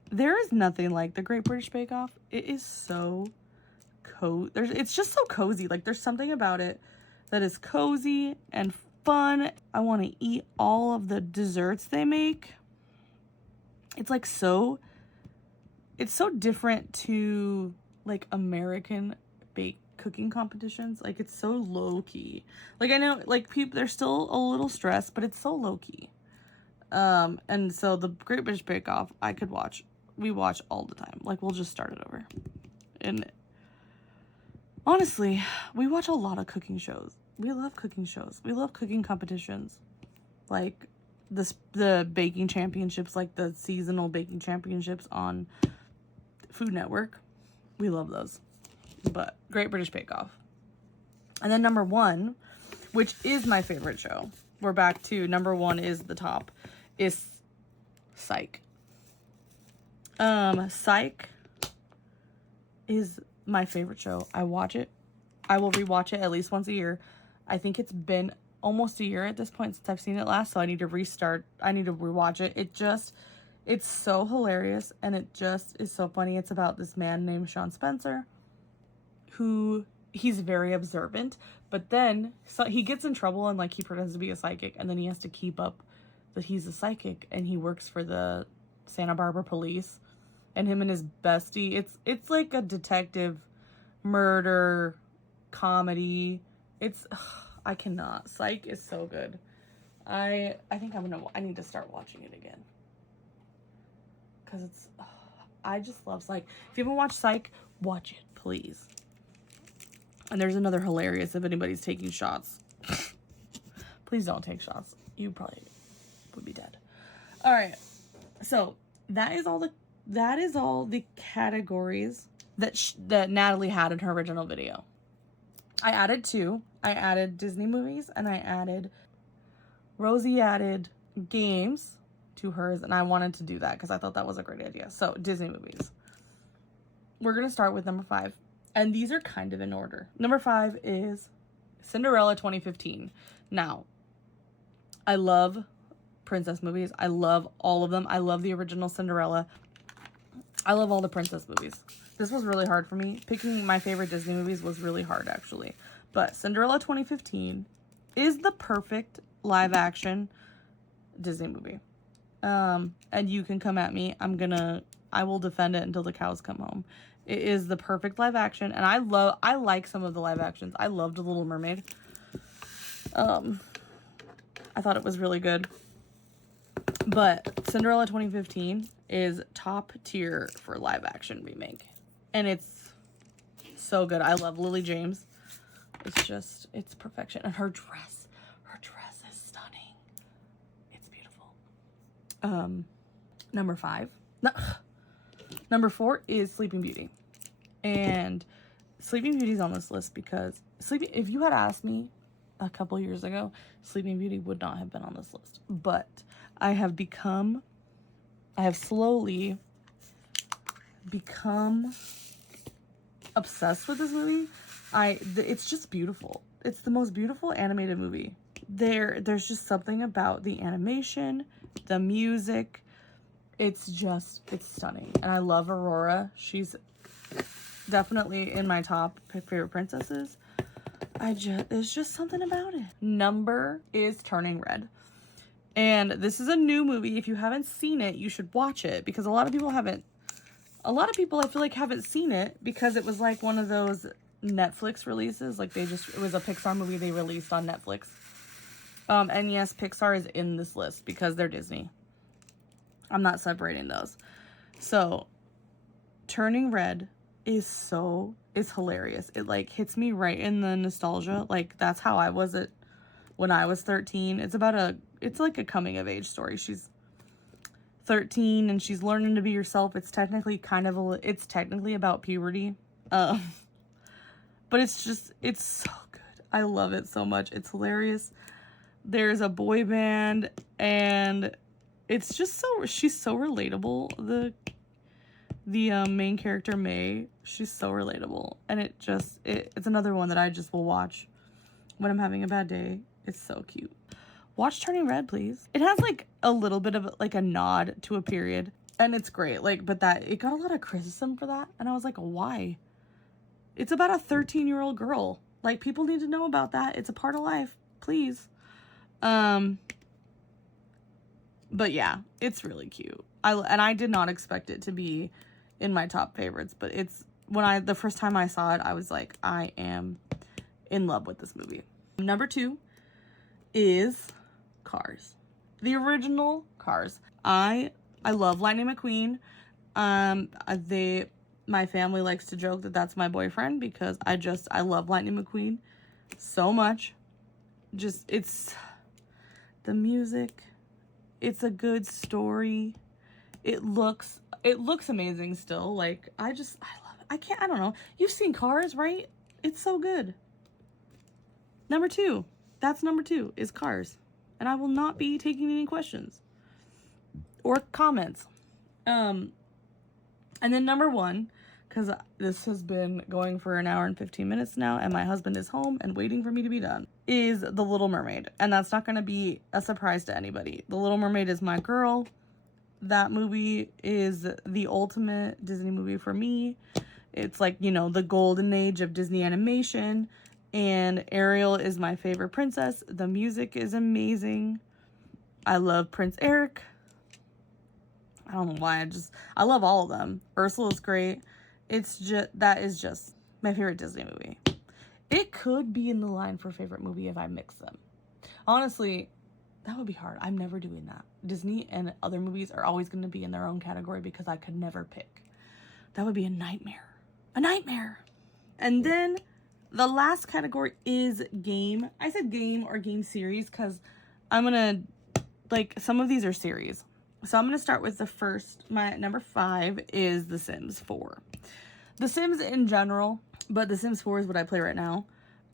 there is nothing like The Great British Bake Off. It is so it's just so cozy. Like, there's something about it that is cozy and fun. I want to eat all of the desserts they make. It's like it's so different to like American cooking competitions. Like, it's so low key. Like, I know like people, they're still a little stressed, but it's so low key. And so The Great British Bake Off, we watch all the time. Like, we'll just start it over. And honestly, we watch a lot of cooking shows. We love cooking shows. We love cooking competitions. Like the baking championships, like the seasonal baking championships on Food Network. We love those. But Great British Bake Off. And then number 1, which is my favorite show. We're back to number 1 is the top. Is Psych. Psych is my favorite show. I watch it. I will rewatch it at least once a year. I think it's been almost a year at this point since I've seen it last, so I need to rewatch it. It's so hilarious, and it just is so funny. It's about this man named Sean Spencer, who he's very observant, but then he gets in trouble and like he pretends to be a psychic, and then he has to keep up that he's a psychic, and he works for the Santa Barbara police, and him and his bestie, it's like a detective murder comedy. I cannot. Psych is so good. I think I need to start watching it again. Because I just love Psych. If you haven't watched Psych, watch it, please. And there's another hilarious, if anybody's taking shots. Please don't take shots. You probably would be dead. All right. So that is all the categories that Natalie had in her original video. I added 2. I added Disney movies, and Rosie added games to hers, and I wanted to do that because I thought that was a great idea. So Disney movies. We're going to start with number 5. And these are kind of in order. Number 5 is Cinderella 2015. Now, I love princess movies. I love all of them. I love the original Cinderella. I love all the princess movies. This was really hard for me. Picking my favorite Disney movies was really hard, actually. But Cinderella 2015 is the perfect live action Disney movie. And you can come at me. I will defend it until the cows come home. It is the perfect live action, and I like some of the live actions. I loved The Little Mermaid. I thought it was really good. But Cinderella 2015 is top tier for live action remake. And it's so good. I love Lily James. It's perfection. And her dress is stunning. It's beautiful. Number 4 is Sleeping Beauty. And Sleeping Beauty's on this list because if you had asked me a couple years ago, Sleeping Beauty would not have been on this list. But I have slowly become obsessed with this movie. It's just beautiful. It's the most beautiful animated movie. There's just something about the animation, the music. It's stunning. And I love Aurora. She's definitely in my top favorite princesses. There's just something about it. Number is Turning Red. And this is a new movie. If you haven't seen it, you should watch it because a lot of people I feel like haven't seen it because it was like one of those Netflix releases. Like it was a Pixar movie they released on Netflix. And yes, Pixar is in this list because they're Disney. I'm not separating those. So Turning Red is hilarious. It like hits me right in the nostalgia. Like that's how I was when I was 13. It's like a coming of age story. She's 13 and she's learning to be herself. It's technically about puberty. But it's so good. I love it so much. It's hilarious. There's a boy band and it's just she's so relatable. The main character, May, she's so relatable. And it's another one that I just will watch when I'm having a bad day. It's so cute. Watch Turning Red, please. It has like a little bit of like a nod to a period. And it's great. But it got a lot of criticism for that. And I was like, why? It's about a 13-year-old girl. Like people need to know about that. It's a part of life. Please. But yeah, it's really cute. I did not expect it to be in my top favorites, but the first time I saw it, I was like, I am in love with this movie. Number 2 is Cars. The original Cars. I love Lightning McQueen. My family likes to joke that that's my boyfriend because I love Lightning McQueen so much. It's the music. It's a good story. It looks amazing still. Like I love it. I don't know. You've seen Cars, right? It's so good. Number 2. That's number 2 is Cars. And I will not be taking any questions or comments. And then number 1, because this has been going for an hour and 15 minutes now, and my husband is home and waiting for me to be done, is The Little Mermaid. And that's not going to be a surprise to anybody. The Little Mermaid is my girl. That movie is the ultimate Disney movie for me. It's like, the golden age of Disney animation. And Ariel is my favorite princess. The music is amazing. I love Prince Eric. I don't know why. I love all of them. Ursula's great. That is just my favorite Disney movie. It could be in the line for favorite movie if I mix them. Honestly, that would be hard. I'm never doing that. Disney and other movies are always going to be in their own category because I could never pick. That would be a nightmare. A nightmare. And then the last category is game. I said game or game series because I'm going to, some of these are series. So I'm going to start with the first. My number 5 is The Sims 4. The Sims in general, but The Sims 4 is what I play right now.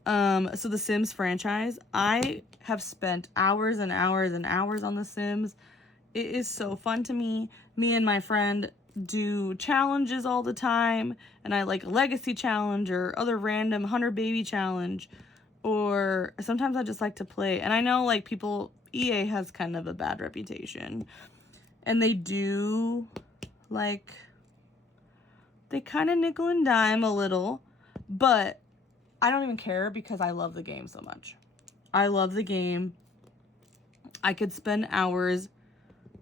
So the Sims franchise, I have spent hours and hours and hours on The Sims. It is so fun to me. Me and my friend do challenges all the time, and I like a legacy challenge or other random 100 baby challenge, or sometimes I just like to play. And I know EA has kind of a bad reputation, and they do they kind of nickel and dime a little, but I don't even care because I love the game so much. I love the game. I could spend hours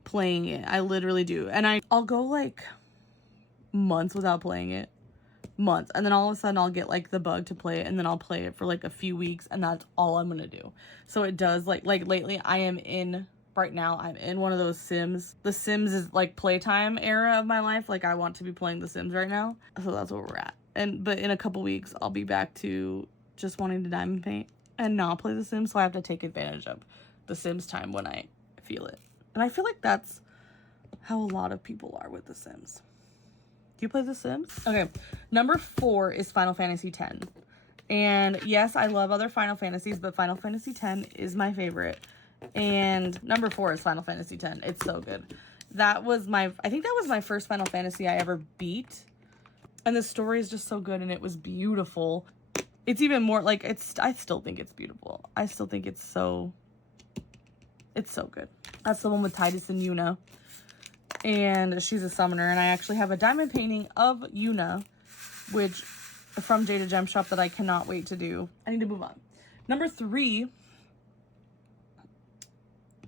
playing it. I literally do. And I'll go months without playing it. months, and then all of a sudden I'll get like the bug to play it, and then I'll play it for like a few weeks, and that's all I'm gonna do. So it does like lately right now I'm in one of those Sims. The Sims is like playtime era of my life. Like I want to be playing The Sims right now. So that's where we're at. But in a couple weeks I'll be back to just wanting to diamond paint and not play The Sims. So I have to take advantage of The Sims time when I feel it. And I feel like that's how a lot of people are with The Sims. Do you play The Sims? Okay, number 4 is Final Fantasy X. And yes, I love other Final Fantasies, but Final Fantasy X is my favorite. And number 4 is Final Fantasy X. It's so good. I think that was my first Final Fantasy I ever beat. And the story is just so good, and it was beautiful. It's even more, like, I still think it's beautiful. I still think it's so good. That's the one with Tidus and Yuna. And she's a summoner, and I actually have a diamond painting of Yuna, which from Jada Gem Shop that I cannot wait to do. I need to move on. Number 3,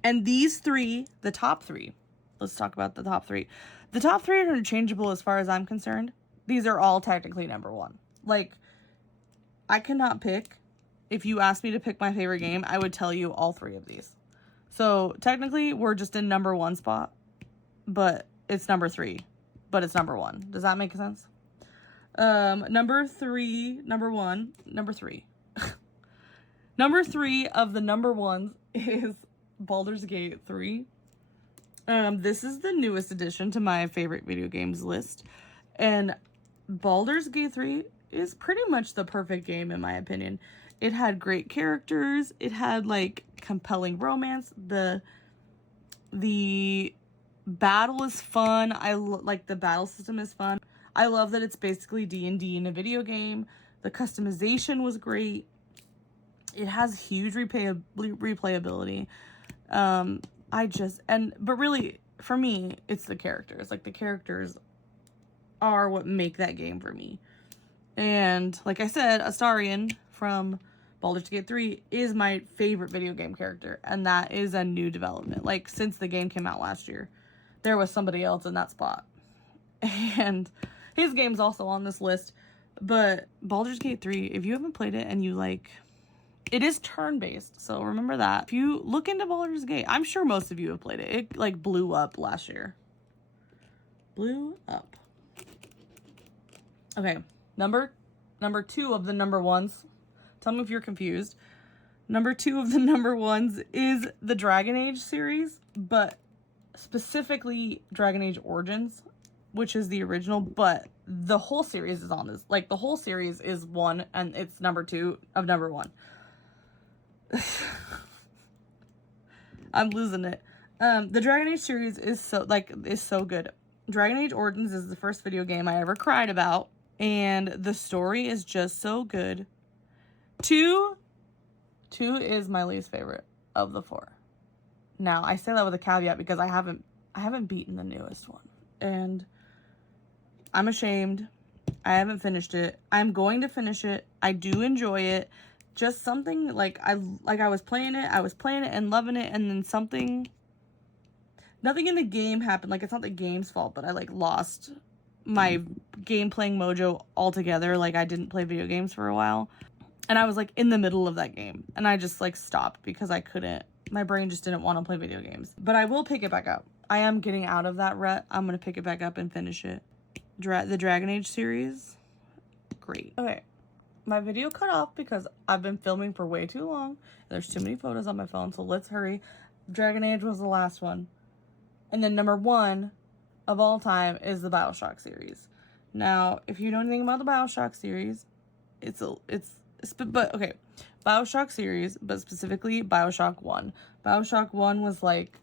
and these 3, the top 3. Let's talk about the top 3. The top 3 are interchangeable as far as I'm concerned. These are all technically number 1. Like, I cannot pick. If you asked me to pick my favorite game, I would tell you all 3 of these. So technically, we're just in number 1 spot. But it's number 3. But it's number 1. Does that make sense? Number 3 number 3 of the number 1s is Baldur's Gate 3. This is the newest addition to my favorite video games list. And Baldur's Gate 3 is pretty much the perfect game in my opinion. It had great characters. It had like compelling romance. The battle is fun. Like the battle system is fun. I love that it's basically D&D in a video game. The customization was great. It has huge replayability. But really, for me, it's the characters. Like, the characters are what make that game for me. And, like I said, Astarion from Baldur's Gate 3 is my favorite video game character. And that is a new development. Like, since the game came out last year, there was somebody else in that spot. And his game's also on this list. But Baldur's Gate 3, if you haven't played it and you like... It is turn-based, so remember that. If you look into Baldur's Gate, I'm sure most of you have played it. It, like, blew up last year. Blew up. Okay, number 2 of the number 1s. Tell me if you're confused. Number 2 of the number 1s is the Dragon Age series, but specifically Dragon Age Origins, which is the original, but the whole series is on this. Like, the whole series is 1, and it's number 2 of number 1. I'm losing it. The Dragon Age series is so good. Dragon Age Origins is the first video game I ever cried about, and the story is just so good. 2 is my least favorite of the 4. Now, I say that with a caveat because I haven't beaten the newest one, and I'm ashamed. I haven't finished it. I'm going to finish it. I do enjoy it. Just something like I was playing it and loving it, and then nothing in the game happened. Like, it's not the game's fault, but I like lost my game playing mojo altogether. Like, I didn't play video games for a while, and I was like in the middle of that game, and I just like stopped because I couldn't. My brain just didn't want to play video games. But I will pick it back up. I am getting out of that rut. I'm gonna pick it back up and finish it. The Dragon Age series, great. Okay. My video cut off because I've been filming for way too long. There's too many photos on my phone, so let's hurry. Dragon Age was the last one. And then number 1 of all time is the BioShock series. Now, if you know anything about the BioShock series, okay. BioShock series, but specifically BioShock 1. BioShock 1 was like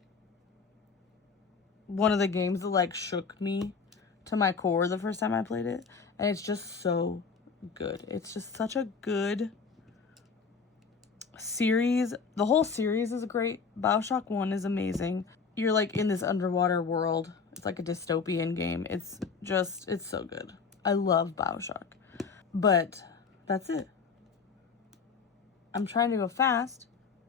one of the games that like shook me to my core the first time I played it. And it's just so good. It's just such a good series. The whole series is great. BioShock 1 is amazing. You're like in this underwater world. It's like a dystopian game. It's so good. I love BioShock. But that's it. I'm trying to go fast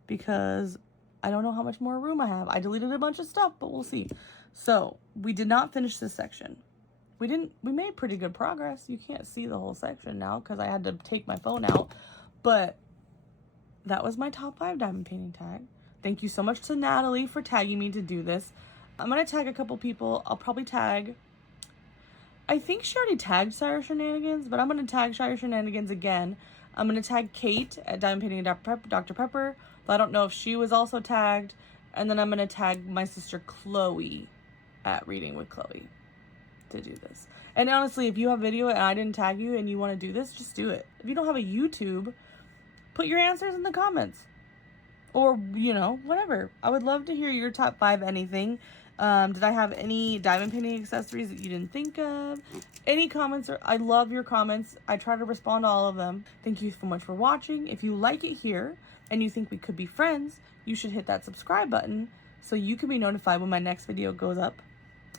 because I don't know how much more room I have. I deleted a bunch of stuff, but we'll see. So, we did not finish this section. we made pretty good progress. You can't see the whole section now because I had to take my phone out, but that was my top 5 diamond painting tag. Thank you so much to Natalie for tagging me to do this. I'm gonna tag a couple people. I'll probably tag, I think she already tagged Shire Shenanigans, but I'm gonna tag Shire Shenanigans again. I'm gonna tag Kate at Diamond Painting Dr. Pepper, but I don't know if she was also tagged. And then I'm gonna tag my sister Chloe at Reading with Chloe to do this. And honestly, if you have video and I didn't tag you and you want to do this, just do it. If you don't have a YouTube, put your answers in the comments. Or, you know, whatever. I would love to hear your top 5 anything. Did I have any diamond painting accessories that you didn't think of? Any comments? I love your comments. I try to respond to all of them. Thank you so much for watching. If you like it here and you think we could be friends, you should hit that subscribe button so you can be notified when my next video goes up.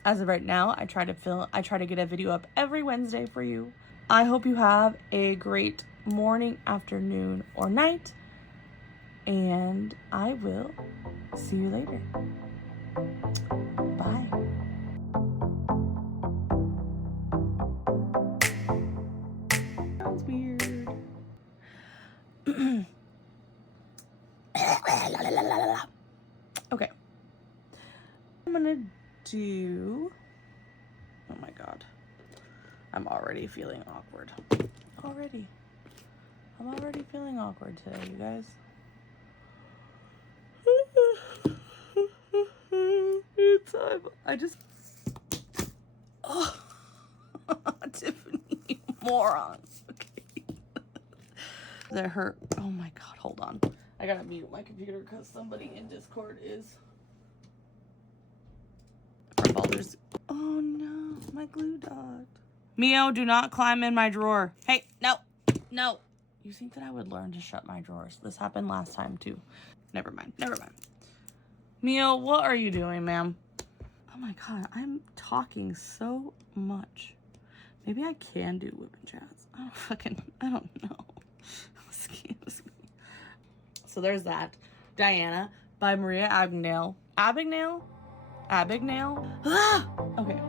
As of right now, I try to get a video up every Wednesday for you. I hope you have a great morning, afternoon, or night, and I will see you later. Bye. Sounds weird. Okay. I'm gonna do, oh my god, I'm already feeling awkward. I'm already feeling awkward today, you guys. It's time. Oh, Tiffany, you moron. Okay. That hurt. Oh my god, hold on. I gotta mute my computer because somebody in Discord is from Baldur's. Oh no, my glue dot. Mio, do not climb in my drawer. Hey, no. You think that I would learn to shut my drawers? This happened last time too. Never mind. Mio, what are you doing, ma'am? Oh my god, I'm talking so much. Maybe I can do whip and jazz. I don't know. Excuse me. So there's that. Diana by Maria Abagnale. Abagnale? Ah! Okay.